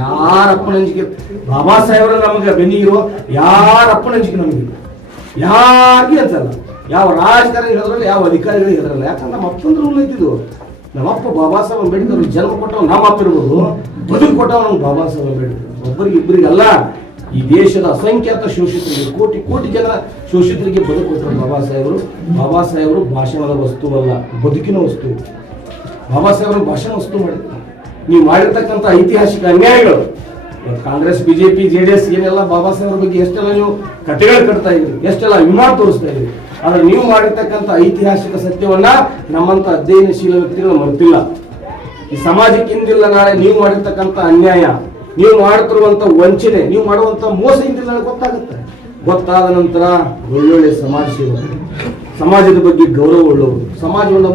ಯಾರಪ್ಪನಂಜಿಕೆ ಬಾಬಾ ಸಾಹೇಬರ ನಮಗೆ ಬೆನ್ನಿಗಿರುವ ಯಾರಪ್ಪನಂಜಿಕೆ ನಮಗಿಲ್ಲ, ಯಾರಿಗೆ ಅನ್ಸಲ್ಲ. ಯಾವ ರಾಜಕಾರಣಿ ಹೇಳಿದ್ರಲ್ಲ, ಯಾವ ಅಧಿಕಾರಿಗಳಿಗೆ ಹೇಳಿದ್ರಲ್ಲ. ಯಾಕಂದ್ರೆ ನಮ್ಮ ಅಪ್ಪಂದ್ರ ರೂಲ್ ಐತಿದ್ದು. ನಮ್ಮಪ್ಪ ಬಾಬಾ ಸಾಹೇಬ್ ಅಂಬೇಡ್ಕರ್ ಜನ್ಮ ಕೊಟ್ಟವ್ ನಮ್ಮ ಅಪ್ಪ ಇರ್ಬೋದು, ಬದುಕು ಕೊಟ್ಟವ್ ನಮ್ಗೆ ಬಾಬಾ ಸಾಹೇಬ್ ಅಂಬೇಡ್ಕರ್. ಒಬ್ಬರಿಗೆ ಇಬ್ಬರಿಗಲ್ಲ, ಈ ದೇಶದ ಅಸಂಖ್ಯಾತ ಶೋಷಿತರಿಗೆ, ಕೋಟಿ ಜನ ಶೋಷಿತರಿಗೆ ಬದುಕು ಕೊಟ್ಟರು ಬಾಬಾ ಸಾಹೇಬರು. ಬಾಬಾ ಸಾಹೇಬರು ಭಾಷಣದ ವಸ್ತುವಲ್ಲ, ಬದುಕಿನ ವಸ್ತು. ಬಾಬಾ ಸಾಹೇಬರು ಭಾಷಣ ವಸ್ತು ಮಾಡಿದ್ರು. ನೀವು ಮಾಡಿರ್ತಕ್ಕಂಥ ಐತಿಹಾಸಿಕ ಅನ್ಯಾಯಗಳು, ಕಾಂಗ್ರೆಸ್, ಬಿಜೆಪಿ, JDS ಏನೆಲ್ಲ ಬಾಬಾ ಸಾಹೇಬರ ಬಗ್ಗೆ ಎಷ್ಟೆಲ್ಲ ನೀವು ಕಥೆಗಳು ಕಟ್ತಾ ಇದ್ರಿ, ಎಷ್ಟೆಲ್ಲ ಅಭಿಮಾನ ತೋರಿಸ್ತಾ ಇದ್ರಿ. ಆದ್ರೆ ನೀವು ಮಾಡಿರ್ತಕ್ಕಂಥ ಐತಿಹಾಸಿಕ ಸತ್ಯವನ್ನ ನಮ್ಮಂತ ಅಧ್ಯಯನಶೀಲ ವ್ಯಕ್ತಿಗಳು ಮರೆತಿಲ್ಲ. ಈ ಸಮಾಜಕ್ಕೆ ಇಂದಿಲ್ಲ ನಾಳೆ ನೀವು ಮಾಡಿರ್ತಕ್ಕಂಥ ಅನ್ಯಾಯ, ನೀವು ಮಾಡುತ್ತಿರುವಂತ ವಂಚನೆ, ನೀವು ಮಾಡುವಂತ ಮೋಸ ಇಂದಿಲ್ಲ ಗೊತ್ತಾಗುತ್ತೆ. ಗೊತ್ತಾದ ನಂತರ ಒಳ್ಳೊಳ್ಳೆ ಸಮಾಜ ಸೇವಕರು, ಸಮಾಜದ ಬಗ್ಗೆ ಗೌರವ ಉಳ್ಳವರು, ಸಮಾಜವನ್ನು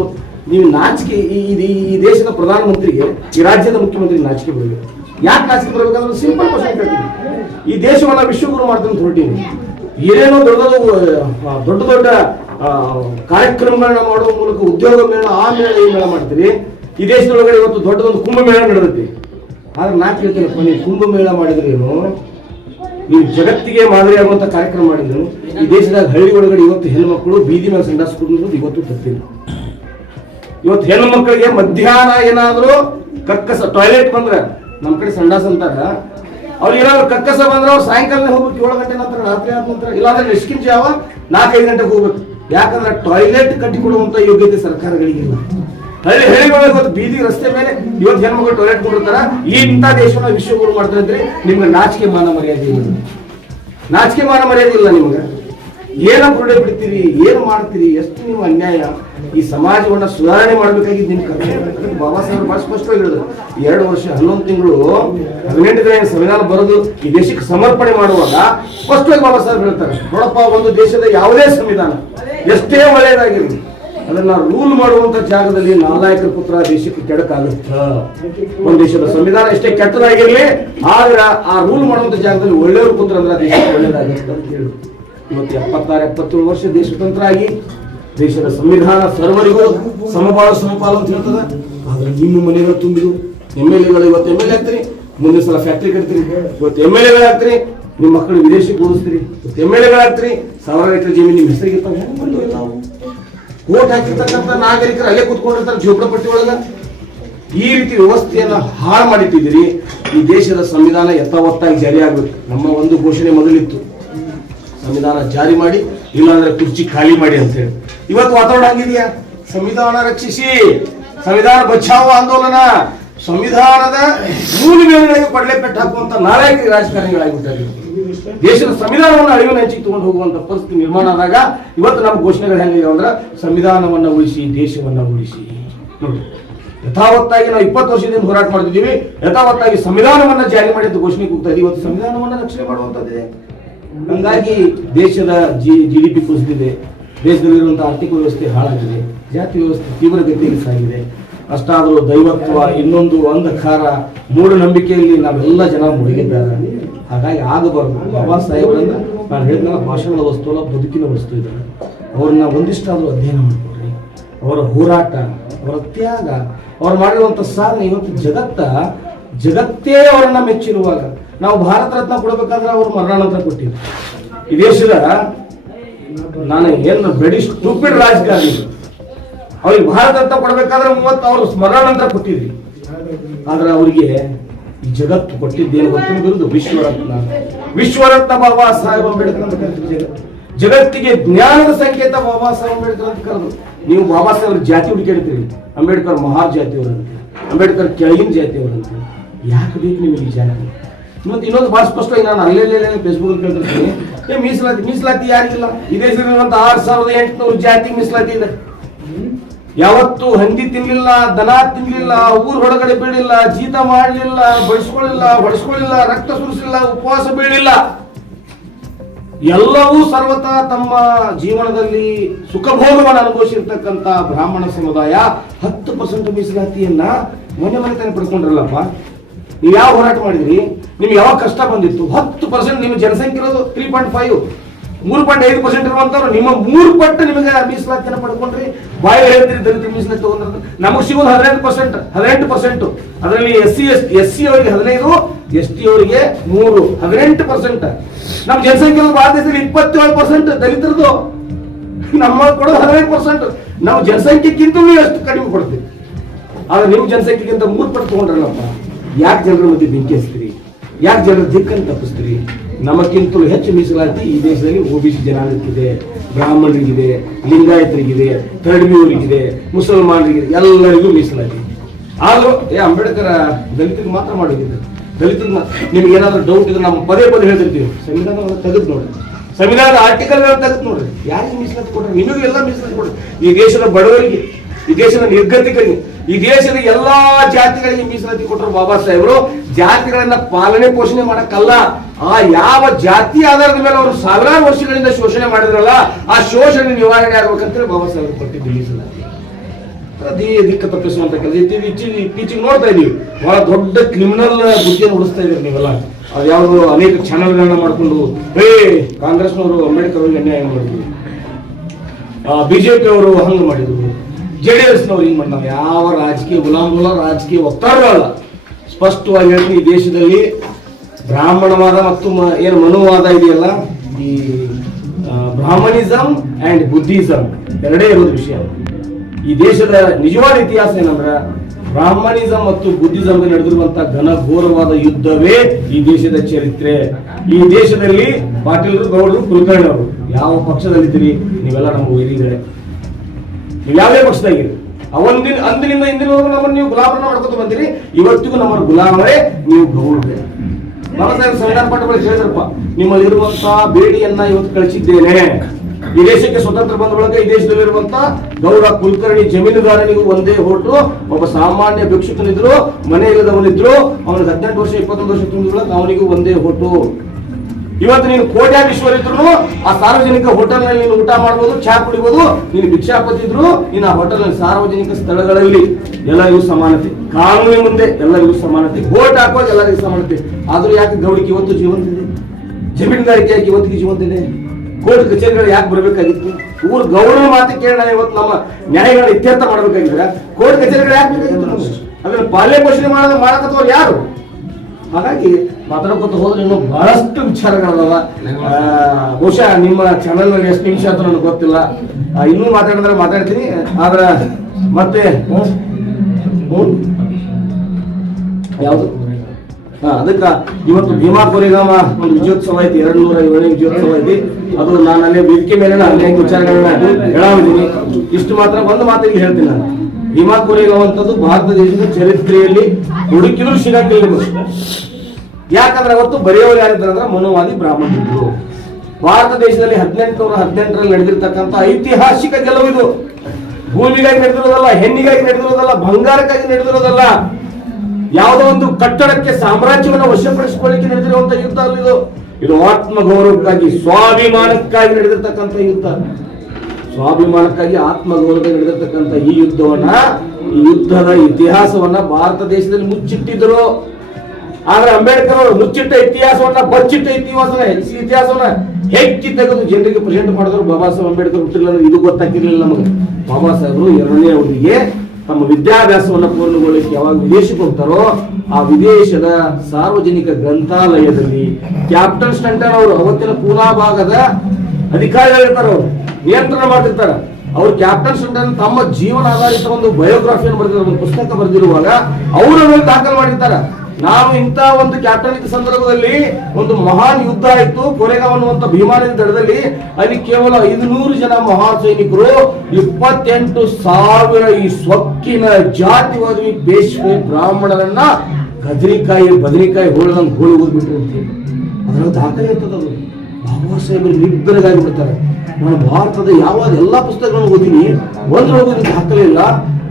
ನೀವು ನಾಚಿಕೆ, ಈ ದೇಶದ ಪ್ರಧಾನಮಂತ್ರಿಗೆ, ಈ ರಾಜ್ಯದ ಮುಖ್ಯಮಂತ್ರಿಗೆ ನಾಚಿಕೆ ಬರಬೇಕು. ಯಾಕೆ ನಾಚಿಕೆ ಬರಬೇಕಂದ್ರೆ ಸಿಂಪಲ್ ಕ್ವಶನ್ ಕೇಳ್ತೀನಿ. ಈ ದೇಶವನ್ನ ವಿಶ್ವಗುರು ಮಾಡ್ತಾನೆ ಹೊರಟೀನಿ, ಏನೇನೋ ದೊಡ್ಡ ಕಾರ್ಯಕ್ರಮಗಳನ್ನ ಮಾಡುವ ಮೂಲಕ ಉದ್ಯೋಗ ಮೇಳ, ಆ ಮೇಳ, ಈ ಮೇಳ ಮಾಡ್ತೀರಿ. ಈ ದೇಶದೊಳಗಡೆ ಇವತ್ತು ದೊಡ್ಡದೊಂದು ಕುಂಭಮೇಳ ನಡೆದೈತಿ. ಆದ್ರೆ ನಾ ಕೇಳ್ತೀನಪ್ಪ, ನೀವು ಕುಂಭಮೇಳ ಮಾಡಿದ್ರೇನು, ನೀವು ಜಗತ್ತಿಗೆ ಮಾದರಿ ಆಗುವಂತ ಕಾರ್ಯಕ್ರಮ ಮಾಡಿದ್ರು. ಈ ದೇಶದಾಗ ಹಳ್ಳಿ ಒಳಗಡೆ ಇವತ್ತು ಹೆಣ್ಮಕ್ಳು ಬೀದಿ ಮೇಲೆ ಸಂಡಾಸ ಕುಡಿದ್ರು ಇವತ್ತು ತಪ್ಪಿಲ್ಲ. ಇವತ್ತು ಹೆಣ್ಣು ಮಕ್ಕಳಿಗೆ ಮಧ್ಯಾಹ್ನ ಏನಾದ್ರು ಕಕ್ಕಸ ಟಾಯ್ಲೆಟ್ ಬಂದ್ರೆ, ನಮ್ ಕಡೆ ಸಂಡಾಸ ಅಂತಾರ, ಅವ್ರು ಏನಾದ್ರು ಕಕ್ಕಸ ಬಂದ್ರೆ ಅವ್ರು ಸಾಯಂಕಾಲ ಹೋಗ್ಬೇಕು, 7 ಗಂಟೆ ನಂತರ, ರಾತ್ರಿ ಆದ ನಂತರ, ಇಲ್ಲಾಂದ್ರೆ ನಿಷ್ಕಿನ್ ಜಾವ 4-5 ಗಂಟೆಗೆ ಹೋಗ್ಬೇಕು. ಯಾಕಂದ್ರೆ ಟಾಯ್ಲೆಟ್ ಕಟ್ಟಿಕೊಡುವಂತ ಯೋಗ್ಯತೆ ಸರ್ಕಾರಗಳಿಗಿಲ್ಲ. ಹಳ್ಳಿಗಳು ಇವತ್ತು ಬೀದಿ ರಸ್ತೆ ಮೇಲೆ ಇವತ್ತು ಹೆಣ್ಮಕ್ಳು ಟಾಯ್ಲೆಟ್ ಕೊಡಿರ್ತಾರ. ಇಂಥ ದೇಶನ ವಿಶ್ವಗುರು ಮಾಡ್ತಾ ಇದ್ರೆ ನಿಮ್ಗೆ ನಾಚಿಕೆ ಮಾನ ಮರ್ಯಾದೆ ಇಲ್ಲ. ನಾಚಿಕೆ ಮಾನ ಮರ್ಯಾದೆ ಇಲ್ಲ ನಿಮ್ಗೆ. ಏನ ಬುರುಡೆ ಬಿಡ್ತೀರಿ, ಏನು ಮಾಡ್ತೀರಿ, ಎಷ್ಟು ನೀವು ಅನ್ಯಾಯ. ಈ ಸಮಾಜವನ್ನ ಸುಧಾರಣೆ ಮಾಡ್ಬೇಕಾಗಿದ್ದು ನಿಮ್ ಕರ್ತವ್ಯ. ಬಾಬಾ ಸಾಹೇಬ್ ಬಹಳ ಸ್ಪಷ್ಟವಾಗಿ ಹೇಳಿದ್ರು, 2 ವರ್ಷ 11 ತಿಂಗಳು 18 ದಿನ ಸಂವಿಧಾನ ಬರೆದು ಈ ದೇಶಕ್ಕೆ ಸಮರ್ಪಣೆ ಮಾಡುವಾಗ ಸ್ಪಷ್ಟವಾಗಿ ಬಾಬಾ ಸಾಹೇಬ್ ಹೇಳ್ತಾರೆ, ನೋಡಪ್ಪ, ಒಂದು ದೇಶದ ಯಾವುದೇ ಸಂವಿಧಾನ ಎಷ್ಟೇ ಒಳ್ಳೆಯದಾಗಿರಲಿ, ಅದನ್ನ ರೂಲ್ ಮಾಡುವಂತ ಜಾಗದಲ್ಲಿ ನಾಲಾಯಕರ ಪುತ್ರ ದೇಶಕ್ಕೆ ಕೆಡಕಾಗುತ್ತ. ಒಂದು ದೇಶದ ಸಂವಿಧಾನ ಎಷ್ಟೇ ಕೆಟ್ಟದಾಗಿರ್ಲಿ, ಆದ್ರೆ ಆ ರೂಲ್ ಮಾಡುವಂತ ಜಾಗದಲ್ಲಿ ಒಳ್ಳೆಯವ್ರ ಪುತ್ರ ಅಂದ್ರೆ ದೇಶಕ್ಕೆ ಒಳ್ಳೆಯದಾಗುತ್ತೆ ಅಂತ ಹೇಳಿ ಇವತ್ತು 76-77 ವರ್ಷ ದೇಶ ಸ್ವತಂತ್ರ ಆಗಿ ದೇಶದ ಸಂವಿಧಾನ ಸರ್ವರಿಗೂ ಸಮಪಾಲು ಅಂತ ಹೇಳ್ತದ. ಆದ್ರೆ ನಿಮ್ಮ ಮನೆಗಳು ತುಂಬಿದು. MLAಗಳು ಇವತ್ತು MLA ಆಗ್ತೀರಿ, ಮುಂದಿನ ಸಲ ಫ್ಯಾಕ್ಟ್ರಿ ಕಟ್ತೀರಿ, ಇವತ್ತು MLAಗಳಾಗ್ತೀರಿ, ನಿಮ್ಮ ಮಕ್ಕಳು ವಿದೇಶಕ್ಕೆ ಓದಿಸ್ತೀರಿ, ಇವತ್ತು MLAಗಳಾಗ್ತೀರಿ, 1000 ಎಕರೆ ಜಮೀನು ನಿಮ್ಮ ಹೆಸರಿಗೆ ನಾವು ಓಟ್ ಹಾಕಿರ್ತಕ್ಕಂಥ ನಾಗರಿಕರು ಅಲ್ಲೇ ಕೂತ್ಕೊಂಡಿರ್ತಾರೆ ಝೋಪಡಪಟ್ಟಿ ಒಳಗ. ಈ ರೀತಿ ವ್ಯವಸ್ಥೆಯನ್ನ ಹಾಳು ಮಾಡಿಟ್ಟಿದ್ದೀರಿ. ಈ ದೇಶದ ಸಂವಿಧಾನ ಯಥಾವತ್ತಾಗಿ ಜಾರಿ ಆಗ್ಬೇಕು. ನಮ್ಮ ಒಂದು ಘೋಷಣೆ ಮೊದಲಿತ್ತು, ಸಂವಿಧಾನ ಜಾರಿ ಮಾಡಿ, ಇಲ್ಲಾಂದ್ರೆ ಕುರ್ಚಿ ಖಾಲಿ ಮಾಡಿ ಅಂತ ಹೇಳಿ. ಇವತ್ತು ವಾತಾವರಣ ಆಗಿದೆಯಾ? ಸಂವಿಧಾನ ರಕ್ಷಿಸಿ, ಸಂವಿಧಾನ ಬಚಾವೋ ಆಂದೋಲನ, ಸಂವಿಧಾನದ ಮೂಲಿಮೆಗಳಿಗೆ ಪಡ್ಲೆ ಪೆಟ್ಟು ಹಾಕುವಂತ ನಾಲಾಯಕ ರಾಜಕಾರಣಿಗಳಾಗಿಬಿಟ್ಟಾರೆ. ದೇಶದ ಸಂವಿಧಾನವನ್ನು ಅಳಿವಿನ ಹಂಚಿಗೆ ತಗೊಂಡು ಹೋಗುವಂತ ಪರಿಸ್ಥಿತಿ ನಿರ್ಮಾಣ ಆದಾಗ ಇವತ್ತು ನಮ್ಮ ಘೋಷಣೆಗಳು ಹೆಂಗಿವೆ ಅಂದ್ರೆ ಸಂವಿಧಾನವನ್ನ ಉಳಿಸಿ, ದೇಶವನ್ನ ಉಳಿಸಿ. ನೋಡಿ, ಯಥಾವತ್ತಾಗಿ ನಾವು 20 ವರ್ಷದಿಂದ ಹೋರಾಟ ಮಾಡ್ತಿದ್ದೀವಿ, ಯಥಾವತ್ತಾಗಿ ಸಂವಿಧಾನವನ್ನ ಜಾರಿ ಮಾಡಿದ್ದು ಘೋಷಣೆ ಕೂಗ್ತಾ ಇದೀವಿ. ಇವತ್ತು ಸಂವಿಧಾನವನ್ನ ರಕ್ಷಣೆ ಮಾಡುವಂತದ್ದಿದೆ. ಹಂಗಾಗಿ ದೇಶದ GDP ಕುಸಿದಿದೆ, ದೇಶದಲ್ಲಿರುವಂತಹ ಆರ್ಥಿಕ ವ್ಯವಸ್ಥೆ ಹಾಳಾಗಿದೆ, ಜಾತಿ ವ್ಯವಸ್ಥೆ ತೀವ್ರಗತಿಯಲ್ಲಿ ಸಾಗಿದೆ. ಅಷ್ಟಾದರೂ ದೈವತ್ವ, ಇನ್ನೊಂದು ಅಂಧಕಾರ, ಮೂಢನಂಬಿಕೆಯಲ್ಲಿ ನಾವೆಲ್ಲ ಜನ ಮುಳುಗಿದ್ದಾರೆ. ಹಾಗಾಗಿ ಆಗಬಾರ್ದು. ಬಾಬಾ ಸಾಹೇಬರನ್ನ ನಾನು ಹೇಳಿದ್ನಲ್ಲ, ಭಾಷಣದ ವಸ್ತು ಅಲ್ಲ, ಬದುಕಿನ ವಸ್ತು ಇದ್ದಾರೆ. ಅವ್ರನ್ನ ಒಂದಿಷ್ಟಾದರೂ ಅಧ್ಯಯನ ಮಾಡ್ಕೊಡ್ರಿ. ಅವರ ಹೋರಾಟ, ಅವರ ತ್ಯಾಗ, ಅವ್ರು ಮಾಡಿರುವಂಥ ಸಾಧನೆ ಇವತ್ತು ಜಗತ್ತೇ ಅವರನ್ನ ಮೆಚ್ಚಿರುವಾಗ ನಾವು ಭಾರತ ರತ್ನ ಕೊಡಬೇಕಾದ್ರೆ ಅವರು ಮರಣಾನಂತರ ಕೊಟ್ಟಿದ್ರು. ಈ ದೇಶದ ನಾನು ಏನು ಬೆಡಿ ಸ್ಟೂಪಿಡ್ ರಾಜಕಾರಣಿ, ಅವ್ರಿಗೆ ಭಾರತ ರತ್ನ ಕೊಡಬೇಕಾದ್ರೆ 30 ಅವರು ಮರಣಾನಂತರ ಕೊಟ್ಟಿದ್ರಿ. ಆದ್ರೆ ಅವರಿಗೆ ಈ ಜಗತ್ತು ಕೊಟ್ಟಿದ್ದೇನು ಗೊತ್ತಿನ ಬಿರುದು ವಿಶ್ವರತ್ನ ಬಾಬಾ ಸಾಹೇಬ್ ಅಂಬೇಡ್ಕರ್ ಅಂತ ಕರೆದ್ರು. ಜಗತ್ತಿಗೆ ಜ್ಞಾನದ ಸಂಕೇತ ಬಾಬಾ ಸಾಹೇಬ್ ಅಂಬೇಡ್ಕರ್ ಅಂತ ಕರೆದ್ರು. ನೀವು ಬಾಬಾ ಸಾಹೇಬ್ ಜಾತಿ ಹುಡುಕಿಡ್ತೀರಿ, ಅಂಬೇಡ್ಕರ್ ಮಹಾರ್ ಜಾತಿಯವರಂತೆ, ಅಂಬೇಡ್ಕರ್ ಕೆಳಗಿನ ಜಾತಿಯವರಂತೆ. ಯಾಕೆ ಬೇಕು ನಿಮಗೆ ಈ ಜಾತಿ? ಮತ್ತೆ ಇನ್ನೊಂದು ಬಹಳ ಸ್ಪಷ್ಟವಾಗಿ ನಾನು ಅಲ್ಲೆಲ್ಲೇ ಫೇಸ್ಬುಕ್ ಅಲ್ಲಿ ಕೇಳ್ತಿರ್ತೀನಿ, ಮೀಸಲಾತಿ ಯಾರಿಗಿಲ್ಲ? ಈ ದೇಶದಲ್ಲಿರುವಂತ 6800 ಜಾತಿ ಮೀಸಲಾತಿ ಇದೆ. ಯಾವತ್ತು ಹಂದಿ ತಿನ್ಲಿಲ್ಲ, ದನ ತಿನ್ಲಿಲ್ಲ, ಊರ್ ಹೊರಗಡೆ ಬೀಳಿಲ್ಲ, ಜೀತ ಮಾಡಲಿಲ್ಲ, ಹೊಡಿಸ್ಕೊಳ್ಳಿಲ್ಲ, ರಕ್ತ ಸುರಿಸಿಲ್ಲ, ಉಪವಾಸ ಬೀಳಿಲ್ಲ. ಎಲ್ಲವೂ ಸರ್ವತಾ ತಮ್ಮ ಜೀವನದಲ್ಲಿ ಸುಖಭೋಗವನ್ನು ಅನುಭವಿಸಿರ್ತಕ್ಕಂಥ ಬ್ರಾಹ್ಮಣ ಸಮುದಾಯ 10% ಮೀಸಲಾತಿಯನ್ನ ಮೊನ್ನೆ ತಾನೇ ಪಡ್ಕೊಂಡ್ರಲ್ಲಪ್ಪ. ನೀವು ಯಾವ ಹೋರಾಟ ಮಾಡಿದ್ರಿ? ನಿಮ್ಗೆ ಯಾವ ಕಷ್ಟ ಬಂದಿತ್ತು? 10% ನಿಮ್ಮ ಜನಸಂಖ್ಯೆ ಇರೋದು 3.5, 3.5% ಇರುವಂತವ್ರು ನಿಮ್ಮ 3 ಪಟ್ಟು ನಿಮಗೆ ಮೀಸಲಾತಿಯನ್ನು ಪಡ್ಕೊಂಡ್ರಿ. ಬಾಯಿ ಹೇಳ್ತೀರಿ ದಲಿತ ಮೀಸಲಾತಿ ತಗೊಂಡ್ರೆ ನಮಗೆ ಸಿಗೋದು 18%. ಅದರಲ್ಲಿ ಎಸ್ಸಿ ಅವರಿಗೆ 15, ST ಅವರಿಗೆ 3, 18%. ನಮ್ಮ ಜನಸಂಖ್ಯೆ ಭಾರತ ದೇಶದಲ್ಲಿ 27% ದಲಿತರದು. ನಮ್ಮ ಕೊಡೋದು 18%. ನಾವು ಜನಸಂಖ್ಯೆಗಿಂತಲೂ ಎಷ್ಟು ಕಡಿಮೆ ಕೊಡ್ತೀವಿ. ಆದ್ರೆ ನಿಮ್ಮ ಜನಸಂಖ್ಯೆಗಿಂತ 3 ಪಟ್ಟು ತಗೊಂಡ್ರಲ್ಲಪ್ಪ. ಯಾಕೆ ಜನರ ಮಧ್ಯೆ ಬೆಂಕಿ ಹಚ್ತೀರಿ? ಯಾಕೆ ಜನರ ದಿಕ್ಕನ್ನು ತಪ್ಪಿಸ್ತೀರಿ? ನಮಗಿಂತಲೂ ಹೆಚ್ಚು ಮೀಸಲಾತಿ ಈ ದೇಶದಲ್ಲಿ OBC ಜನಾಂಗಕ್ಕಿದೆ, ಬ್ರಾಹ್ಮಣರಿಗಿದೆ, ಲಿಂಗಾಯತರಿಗಿದೆ, ತಡ್ವಿಯವರಿಗಿದೆ, ಮುಸಲ್ಮಾನರಿಗಿದೆ, ಎಲ್ಲರಿಗೂ ಮೀಸಲಾತಿ. ಆದ್ರೂ ಅಂಬೇಡ್ಕರ್ ದಲಿತರಿಗೆ ಮಾತ್ರ ಮಾಡಿದ್ರು. ದಲಿತರನ್ನ ನಿಮ್ಗೆ ಏನಾದ್ರು ಡೌಟ್ ಇದ್ರೆ ನಾವು ಪದೇ ಹೇಳ್ತಿರ್ತೀವಿ, ಸಂವಿಧಾನವನ್ನು ತೆಗೆದು ನೋಡ್ರಿ, ಸಂವಿಧಾನದ ಆರ್ಟಿಕಲ್ಗಳನ್ನು ತೆಗೆದು ನೋಡ್ರಿ. ಯಾರಿಗೆ ಮೀಸಲಾತಿ ಕೊಡ್ರಿ? ನಿಮಗೂ ಎಲ್ಲ ಮೀಸಲಾತಿ ಕೊಡ್ರಿ. ಈ ದೇಶದ ಬಡವರಿಗೆ, ಈ ದೇಶದ ನಿರ್ಗತಿಕರಿಗೆ, ಈ ದೇಶದ ಎಲ್ಲಾ ಜಾತಿಗಳಿಗೆ ಮೀಸಲಾತಿ ಕೊಟ್ಟರು ಬಾಬಾ ಸಾಹೇಬರು. ಜಾತಿಗಳನ್ನ ಪಾಲನೆ ಪೋಷಣೆ ಮಾಡಕ್ಕಲ್ಲ, ಆ ಯಾವ ಜಾತಿ ಆಧಾರದ ಮೇಲೆ ಅವರು ಸಾವಿರಾರು ವರ್ಷಗಳಿಂದ ಶೋಷಣೆ ಮಾಡಿದ್ರಲ್ಲ, ಆ ಶೋಷಣೆ ನಿವಾರಣೆ ಆಗ್ಬೇಕಂತೇಳಿ ಬಾಬಾ ಸಾಹೇಬರು ಕೊಟ್ಟಿದ್ದು ಮೀಸಲಾತಿ. ಅದೇ ದಿಕ್ಕ ತಪ್ಪಿಸುವಂತ ಕೆಲಸ ಇತ್ತೀಚೆಗೆ ನೋಡ್ತಾ ಇದೀವಿ. ಬಹಳ ದೊಡ್ಡ ಕ್ರಿಮಿನಲ್ ಬುದ್ಧಿಯನ್ನು ಉಳಿಸ್ತಾ ಇದ್ದೀರಿ ನೀವೆಲ್ಲ. ಅದು ಯಾವ್ದು ಅನೇಕ ಚಾನೆಲ್ಗಳನ್ನ ಮಾಡ್ಕೊಂಡು ಕಾಂಗ್ರೆಸ್ನವರು ಅಂಬೇಡ್ಕರ್ ಅವರಿಗೆ ಅನ್ಯಾಯ ಮಾಡಿದ್ರು, BJP ಅವರು ಹಂಗ ಮಾಡಿದ್ರು, JDS ನವರು ಹಿಂಗ್ ಮಾಡಿ. ನಾವು ಯಾವ ರಾಜಕೀಯ ಗುಲಾಮಗಳ ರಾಜಕೀಯ ವಕ್ತಾರರಲ್ಲ. ಸ್ಪಷ್ಟವಾಗಿ ಹೇಳ್ತೀನಿ, ಈ ದೇಶದಲ್ಲಿ ಬ್ರಾಹ್ಮಣವಾದ ಮತ್ತು ಏನು ಮನುವಾದ ಇದೆಯಲ್ಲ, ಈ ಬ್ರಾಹ್ಮಣಿಸಮ್ ಅಂಡ್ ಬುದ್ಧಿಸಮ್ ಎರಡೇ ಇರೋದು ವಿಷಯ. ಈ ದೇಶದ ನಿಜವಾದ ಇತಿಹಾಸ ಏನಂದ್ರೆ ಬ್ರಾಹ್ಮಣಿಸಮ್ ಮತ್ತು ಬುದ್ಧಿಸಮ್ ನಡೆದಿರುವಂತಹ ಘನಘೋರವಾದ ಯುದ್ಧವೇ ಈ ದೇಶದ ಚರಿತ್ರೆ. ಈ ದೇಶದಲ್ಲಿ ಪಾಟೀಲರು, ಗೌಡರು, ಕುಲಕರ್ಣಿ ಅವರು ಯಾವ ಪಕ್ಷದಲ್ಲಿದ್ದೀರಿ? ನೀವೆಲ್ಲ ನಮ್ಮ ವೈರಿಗಳೇ. ನೀವು ಯಾವುದೇ ಪಕ್ಷದಾಗಿರಿ, ಅಂದಿನಿಂದ ಇಂದಿನವರೆಗೂ ನಮ್ಮನ್ನು ನೀವು ಗುಲಾಮರನ್ನ ಮಾಡ್ಕೊತ ಬಂದಿರಿ. ಇವತ್ತಿಗೂ ನಮ್ಮ ಗುಲಾಮರೇ ನೀವು ಗೌಡ್ರೆ. ಬಾಬಾ ಸಾಹೇಬ್ ಸಂವಿಧಾನ ಪಾಠ ಬಳಿ ಹೇಳಿದ್ರಪ್ಪ, ನಿಮ್ಮಲ್ಲಿರುವಂತಹ ಬೇಡಿಯನ್ನ ಇವತ್ತು ಕಳಿಸಿದ್ದೇನೆ. ಈ ದೇಶಕ್ಕೆ ಸ್ವತಂತ್ರ ಬಂದ ಬಳಿಕ ಈ ದೇಶದಲ್ಲಿರುವಂತಹ ಗೌಡ, ಕುಲಕರ್ಣಿ, ಜಮೀನುದಾರನಿಗೂ ಒಂದೇ ಓಟು. ಒಬ್ಬ ಸಾಮಾನ್ಯ ಭಿಕ್ಷುಕನಿದ್ರು, ಮನೆ ಇಲ್ಲದವನಿದ್ರು, ಅವನಿಗೆ 18 ವರ್ಷ 21 ವರ್ಷ ತುಂಬಿದ ಅವನಿಗೂ ಒಂದೇ ಓಟು. ಇವತ್ತು ನೀನು ಕೋಟ್ಯಾಧೀಶ್ವರ ಇದ್ರು ಆ ಸಾರ್ವಜನಿಕ ಹೋಟೆಲ್ ನಲ್ಲಿ ನೀನು ಊಟ ಮಾಡಬಹುದು, ಚಹಾ ಕುಡಿಬಹುದು. ನೀನು ಭಿಕ್ಷಾಪತಿ ಇದ್ರು ನೀನು ಆ ಹೋಟೆಲ್ ನಲ್ಲಿ, ಸಾರ್ವಜನಿಕ ಸ್ಥಳಗಳಲ್ಲಿ ಎಲ್ಲರಿಗೂ ಸಮಾನತೆ, ಕಾನೂನಿನ ಮುಂದೆ ಎಲ್ಲರಿಗೂ ಸಮಾನತೆ, ವೋಟ್ ಹಾಕುವಾಗ ಎಲ್ಲರಿಗೂ ಸಮಾನತೆ. ಆದ್ರೂ ಯಾಕೆ ಗೌಡಿಗೆ ಇವತ್ತು ಜೀವಂತ ಇದೆ? ಜಮೀನುಗಾರಿಕೆ ಯಾಕೆ ಇವತ್ತಿಗೆ ಜೀವಂತ ಇದೆ? ಕೋರ್ಟ್ ಕಚೇರಿಗಳು ಯಾಕೆ ಬರಬೇಕಾಗಿತ್ತು? ಊರ್ ಗೌರವ ಮಾತು ಕೇಳ ಇವತ್ತು ನಮ್ಮ ನ್ಯಾಯಗಳನ್ನ ಇತ್ಯರ್ಥ ಮಾಡಬೇಕಾಗಿದ್ರೆ ಕೋರ್ಟ್ ಕಚೇರಿಗಳು ಯಾಕೆ ಬೇಕಾಗಿತ್ತು? ನಮ್ಗೆ ಅದನ್ನ ಪಾಲನೆ ಪೋಷಣೆ ಮಾಡಕತ್ತವ್ರು ಯಾರು? ಹಾಗಾಗಿ ಮಾತಾಡ್ಕೊತ ಹೋದ್ರೆ ಇನ್ನೂ ಬಹಳಷ್ಟು ವಿಚಾರಗಳದಾವ. ಬಹುಶಃ ನಿಮ್ಮ ಚಾನಲ್ ನಲ್ಲಿ ಎಷ್ಟು ನಿಮಿಷ ಅಂತ ನನಗೆ ಗೊತ್ತಿಲ್ಲ. ಇನ್ನೂ ಮಾತಾಡಿದ್ರೆ ಮಾತಾಡ್ತೀನಿ. ಆದ್ರೆ ಮತ್ತೆ ಯಾವುದು ಅದಕ್ಕ ಇವತ್ತು ಭೀಮಾ ಕೊರೆಗಾಮ ಒಂದು ವಿಜಯೋತ್ಸವ ಐತಿ, 207ನೇ ವಿಜಯೋತ್ಸವ ಐತಿ. ಅದು ನಾನು ಅಲ್ಲೇ ವೇದಿಕೆ ಮೇಲೆ ಅನೇಕ ವಿಚಾರಗಳನ್ನ ಹೇಳಾವಿದ್ದೀನಿ. ಇಷ್ಟು ಮಾತ್ರ ಒಂದು ಮಾತಿಗೆ ಹೇಳ್ತೀನಿ ನಾನು. ಭೀಮಾ ಕೊರೆಗಾಮ ಅಂತದ್ದು ಭಾರತ ದೇಶದ ಚರಿತ್ರೆಯಲ್ಲಿ ಹುಡುಕಿದ್ರು ಸಿಗಂಗಿಲ್ಲ. ಯಾಕಂದ್ರೆ ಅವತ್ತು ಬರೆಯೋರು ಯಾರಿದ್ರಂದ್ರೆ ಮನುವಾದಿ ಬ್ರಾಹ್ಮಣರಿದ್ರು. ಭಾರತ ದೇಶದಲ್ಲಿ 1818ರಲ್ಲಿ ನಡೆದಿರ್ತಕ್ಕಂಥ ಐತಿಹಾಸಿಕ ಗೆಲುವು ಇದು. ಭೂಮಿಗಾಗಿ ನಡೆದಿರೋದಲ್ಲ, ಹೆಣ್ಣಿಗಾಗಿ ನಡೆದಿರೋದಲ್ಲ, ಬಂಗಾರಕ್ಕಾಗಿ ನಡೆದಿರೋದಲ್ಲ, ಯಾವುದೋ ಒಂದು ಕಟ್ಟಡಕ್ಕೆ ಸಾಮ್ರಾಜ್ಯವನ್ನು ವಶಪಡಿಸಿಕೊಳ್ಳಿಕ್ಕೆ ನಡೆದಿರುವಂತಹ ಯುದ್ಧ ಅಲ್ಲ ಇದು. ಇದು ಆತ್ಮಗೌರವಕ್ಕಾಗಿ, ಸ್ವಾಭಿಮಾನಕ್ಕಾಗಿ ನಡೆದಿರ್ತಕ್ಕಂಥ ಯುದ್ಧ. ಸ್ವಾಭಿಮಾನಕ್ಕಾಗಿ, ಆತ್ಮಗೌರವಕ್ಕಾಗಿ ನಡೆದಿರ್ತಕ್ಕಂಥ ಈ ಯುದ್ಧದ ಇತಿಹಾಸವನ್ನ ಭಾರತ ದೇಶದಲ್ಲಿ ಮುಚ್ಚಿಟ್ಟಿದ್ರು. ಆದ್ರೆ ಅಂಬೇಡ್ಕರ್ ಅವರು ಮುಚ್ಚಿಟ್ಟ ಇತಿಹಾಸವನ್ನ, ಬಚ್ಚಿಟ್ಟ ಇತಿಹಾಸವನ್ನ ಹೆಚ್ಚಿ ತೆಗೆದು ಜನರಿಗೆ ಪ್ರೆಸೆಂಟ್ ಮಾಡಿದ್ರು. ಬಾಬಾ ಸಾಹೇಬ್ ಅಂಬೇಡ್ಕರ್ ಹುಟ್ಟಿಲ್ಲ, ಇದು ಗೊತ್ತಾಗಿರ್ಲಿಲ್ಲ ನಮಗೆ. ಬಾಬಾ ಸಾಹೇಬರು 2ನೇ ಅವಧಿಗೆ ತಮ್ಮ ವಿದ್ಯಾಭ್ಯಾಸವನ್ನು ಪೂರ್ಣಗೊಳ್ಳಲಿಕ್ಕೆ ಯಾವಾಗ ವಿದೇಶಕ್ಕೆ ಹೋಗ್ತಾರೋ, ಆ ವಿದೇಶದ ಸಾರ್ವಜನಿಕ ಗ್ರಂಥಾಲಯದಲ್ಲಿ ಕ್ಯಾಪ್ಟನ್ ಸ್ಟಂಟನ್ ಅವರು, ಅವತ್ತಿನ ಪೂನಾ ಭಾಗದ ಅಧಿಕಾರಿಗಳಿರ್ತಾರೆ, ಅವರು ನಿಯಂತ್ರಣ ಮಾಡ್ತಿರ್ತಾರೆ. ಅವರು ಕ್ಯಾಪ್ಟನ್ ಸ್ಟಂಟನ್ ತಮ್ಮ ಜೀವನ ಆಧಾರಿತ ಒಂದು ಬಯೋಗ್ರಫಿಯನ್ನು ಬರೆದಿರೋ ಒಂದು ಪುಸ್ತಕ ಬರೆದಿರುವಾಗ ಅವರು ದಾಖಲು ಮಾಡಿರ್ತಾರೆ. ನಾವು ಇಂಥ ಒಂದು ಕ್ಯಾಪ್ಟನ್ ಸಂದರ್ಭದಲ್ಲಿ ಒಂದು ಮಹಾನ್ ಯುದ್ಧ ಆಯಿತು ಕೊರೆಗಾಂವ್ ಅನ್ನುವಂಥ ಭೀಮಾನದಿ ದಡದಲ್ಲಿ. ಅಲ್ಲಿ ಕೇವಲ 500 ಜನ ಮಹಾನ್ ಸೈನಿಕರು 28,000 ಈ ಸೊಕ್ಕಿನ ಜಾತಿವಾದಿ ಬೇಶ್ವೆ ಬ್ರಾಹ್ಮಣರನ್ನ ಗದರಿಕಾಯಿ ಬದರಿಕಾಯಿ ಹೋಳದಂಗೆ ಹೋಳಿ ಹೋಗ್ಬಿಟ್ರು ಅಂತ ಅದರ ದಾಖಲೆ ಇರ್ತದ. ಅದು ಬಾಬಾ ಸಾಹೇಬರು ನಿರ್ಧರಗಾಗಿ ಬಿಡ್ತಾರೆ. ನಾನು ಭಾರತದ ಎಲ್ಲಾ ಪುಸ್ತಕಗಳನ್ನು ಓದಿನಿ, ಒಂದು ಓದಿದ ದಾಖಲೆ ಇಲ್ಲ.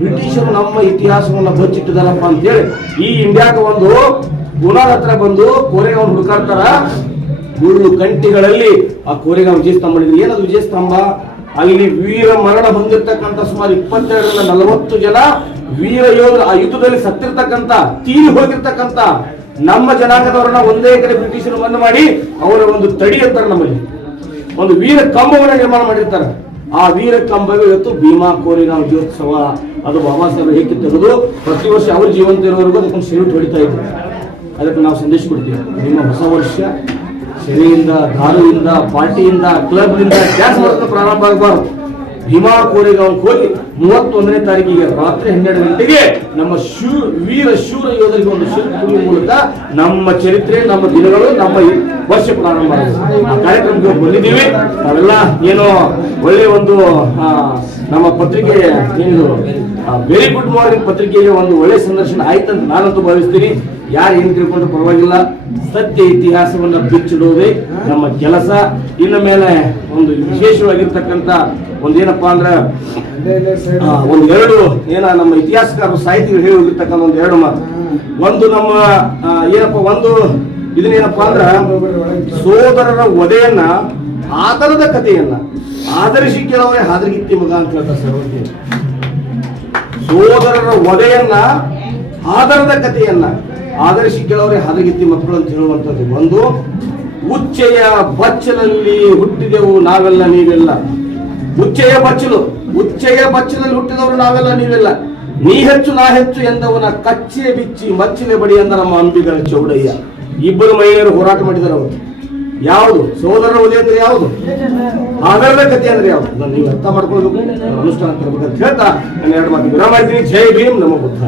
ಬ್ರಿಟಿಷರು ನಮ್ಮ ಇತಿಹಾಸವನ್ನ ಬಚ್ಚಿಟ್ಟಿದಾರಪ್ಪ ಅಂತೇಳಿ ಈ ಇಂಡಿಯಾಕ್ಕೆ ಒಂದು ಪುನಾದ ಹತ್ರ ಬಂದು ಕೋರೆಗಾಂವ್ ಹುಡುಕಾಡ್ತಾರ. 7 ಗಂಟೆಗಳಲ್ಲಿ ಆ ಕೋರೆಗಾಂವ್ ವಿಜಯ ಸ್ತಂಭ ಮಾಡಿದ್ರು. ಏನದು ವಿಜಯ ಸ್ತಂಭ? ಅಲ್ಲಿ ವೀರ ಮರಣ ಹೊಂದಿರತಕ್ಕಂಥ ಸುಮಾರು 22ರಿಂದ 40 ಜನ ವೀರ ಯೋಧರು, ಆ ಯುದ್ಧದಲ್ಲಿ ಸತ್ತಿರ್ತಕ್ಕಂಥ, ತೀರಿ ಹೋಗಿರ್ತಕ್ಕಂಥ ನಮ್ಮ ಜನಾಂಗದವರನ್ನ ಒಂದೇ ಕಡೆ ಬ್ರಿಟಿಷರು ಮಣ್ಣು ಮಾಡಿ ಅವರ ಒಂದು ತಡಿ ಅಂತಾರೆ, ನಮ್ಮಲ್ಲಿ ಒಂದು ವೀರ ಕಂಬವನ್ನು ನಿರ್ಮಾಣ ಮಾಡಿರ್ತಾರೆ. ಆ ವೀರ ಕಂಬವೇ ಇವತ್ತು ಭೀಮಾ ಕೋರೆಗಾಂವ್ ವಿಜಯೋತ್ಸವ. ಅದು ಬಾಬಾ ಸಾಹೇಬರು ಹೇಗೆ ತೆಗೆದು ಪ್ರತಿ ವರ್ಷ ಅವ್ರ ಜೀವಂತ ಇರೋವರೆಗೂ ಅದಕ್ಕೊಂದು ಸೆಲ್ಯೂಟ್ ಹೊಡಿತಾ ಇದ್ರು. ಅದಕ್ಕೆ ನಾವು ಸಂದೇಶ ಕೊಡ್ತೀವಿ, ನಿಮ್ಮ ಹೊಸ ವರ್ಷ ಸೆರೆಯಿಂದ, ದಾರುವಿಂದ, ಪಾರ್ಟಿಯಿಂದ, ಕ್ಲಬ್ನಿಂದ, ಡ್ಯಾನ್ಸ್ ಮಾಡೋದು ಪ್ರಾರಂಭ ಆಗಬಾರ್ದು. ಭೀಮಾ ಕೋರೆಗಾಂವ್ಗೆ ಹೋಗಿ 31ನೇ ತಾರೀಕಿಗೆ ರಾತ್ರಿ 12 ಗಂಟೆಗೆ ನಮ್ಮ ವೀರ ಶೂರ ಯೋಧರಿಗೆ ಒಂದು ಶಿಲ್ಪಿ ಮೂಲಕ ನಮ್ಮ ಚರಿತ್ರೆ, ನಮ್ಮ ದಿನಗಳು, ನಮ್ಮ ವರ್ಷ ಪ್ರಾರಂಭ ಆಗಿದೆ. ಆ ಕಾರ್ಯಕ್ರಮಕ್ಕೆ ಬಂದಿದ್ದೀವಿ ನಾವೆಲ್ಲ. ಏನೋ ಒಳ್ಳೆ ಒಂದು ನಮ್ಮ ಪತ್ರಿಕೆ ಏನು ವೆರಿ ಗುಡ್ ಮಾರ್ನಿಂಗ್ ಪತ್ರಿಕೆಗೆ ಒಂದು ಒಳ್ಳೆ ಸಂದರ್ಶನ ಆಯ್ತಂತ ನಾನಂತೂ ಭಾವಿಸ್ತೀನಿ. ಯಾರು ಏನ್ ತಿಳ್ಕೊಂಡ್ರು ಪರವಾಗಿಲ್ಲ. ಸತ್ಯ ಇತಿಹಾಸವನ್ನ ಬಿಚ್ಚಿಡುವುದೇ ನಮ್ಮ ಕೆಲಸ. ಇನ್ನ ಮೇಲೆ ಒಂದು ವಿಶೇಷವಾಗಿರ್ತಕ್ಕಂಥ ಒಂದೇನಪ್ಪಾ ಅಂದ್ರೆ ಒಂದೆರಡು ನಮ್ಮ ಇತಿಹಾಸಕಾರರು ಸಾಹಿತಿಗಳು ಹೇಳಿ ಹೋಗಿರ್ತಕ್ಕಂಥ 2 ಮಾತು. ಒಂದು ನಮ್ಮ ಇದನ್ನೇನಪ್ಪಾ ಅಂದ್ರ ಸೋದರರ ವಧೆಯನ್ನ, ಆದರದ ಕಥೆಯನ್ನ ಆದರಿಸಿ ಕೇಳೋರೆ ಹಾದರಗಿತ್ತಿ ಮಗ ಅಂತ ಹೇಳ್ತಾರೆ ಸರ್. ಸೋದರರ ವಧೆಯನ್ನ, ಆದರದ ಕಥೆಯನ್ನ ಆದರಿಸಿ ಕೇಳೋರೆ ಹಾದರಗಿತ್ತಿ ಮಕ್ಕಳು ಅಂತ ಹೇಳುವಂಥದ್ದು ಒಂದು. ಉಚ್ಚೆಯ ಬಚ್ಚಲಲ್ಲಿ ಹುಟ್ಟಿದೆವು ನಾವೆಲ್ಲ ನೀವೆಲ್ಲ. ಉಚ್ಚೆಯ ಬಚ್ಚಲಲ್ಲಿ ಹುಟ್ಟಿದವರು ನಾವೆಲ್ಲ ನೀವೆಲ್ಲ. ನೀ ಹೆಚ್ಚು ನಾ ಹೆಚ್ಚು ಎಂದವನ ಕಚ್ಚೆ ಬಿಚ್ಚಿ ಮಚ್ಚಿಲೆ ಬಡಿ ಅಂದ ನಮ್ಮ ಅಂಬಿಗರ ಚೌಡಯ್ಯ. 2 ಮಹಿಳೆಯರು ಹೋರಾಟ ಮಾಡಿದ್ದಾರೆ. ಅವರು ಯಾವುದು ಸೋದರರ ವಧೆ ಅಂದ್ರೆ ಯಾವುದು, ಆಧಾರದ ಕಥೆ ಅಂದ್ರೆ ಯಾವುದು, ನೀವು ಅರ್ಥ ಮಾಡ್ಕೊಳ್ಬೇಕು, ಅನುಷ್ಠಾನ ತರಬೇಕಂತ ಹೇಳ್ತಾ ನಾನು 2 ಮಾತು ವಿರಾಮ ಮಾಡ್ತೀನಿ. ಜೈ ಭೀಮ್, ನಮೋ ಬುದ್ಧ.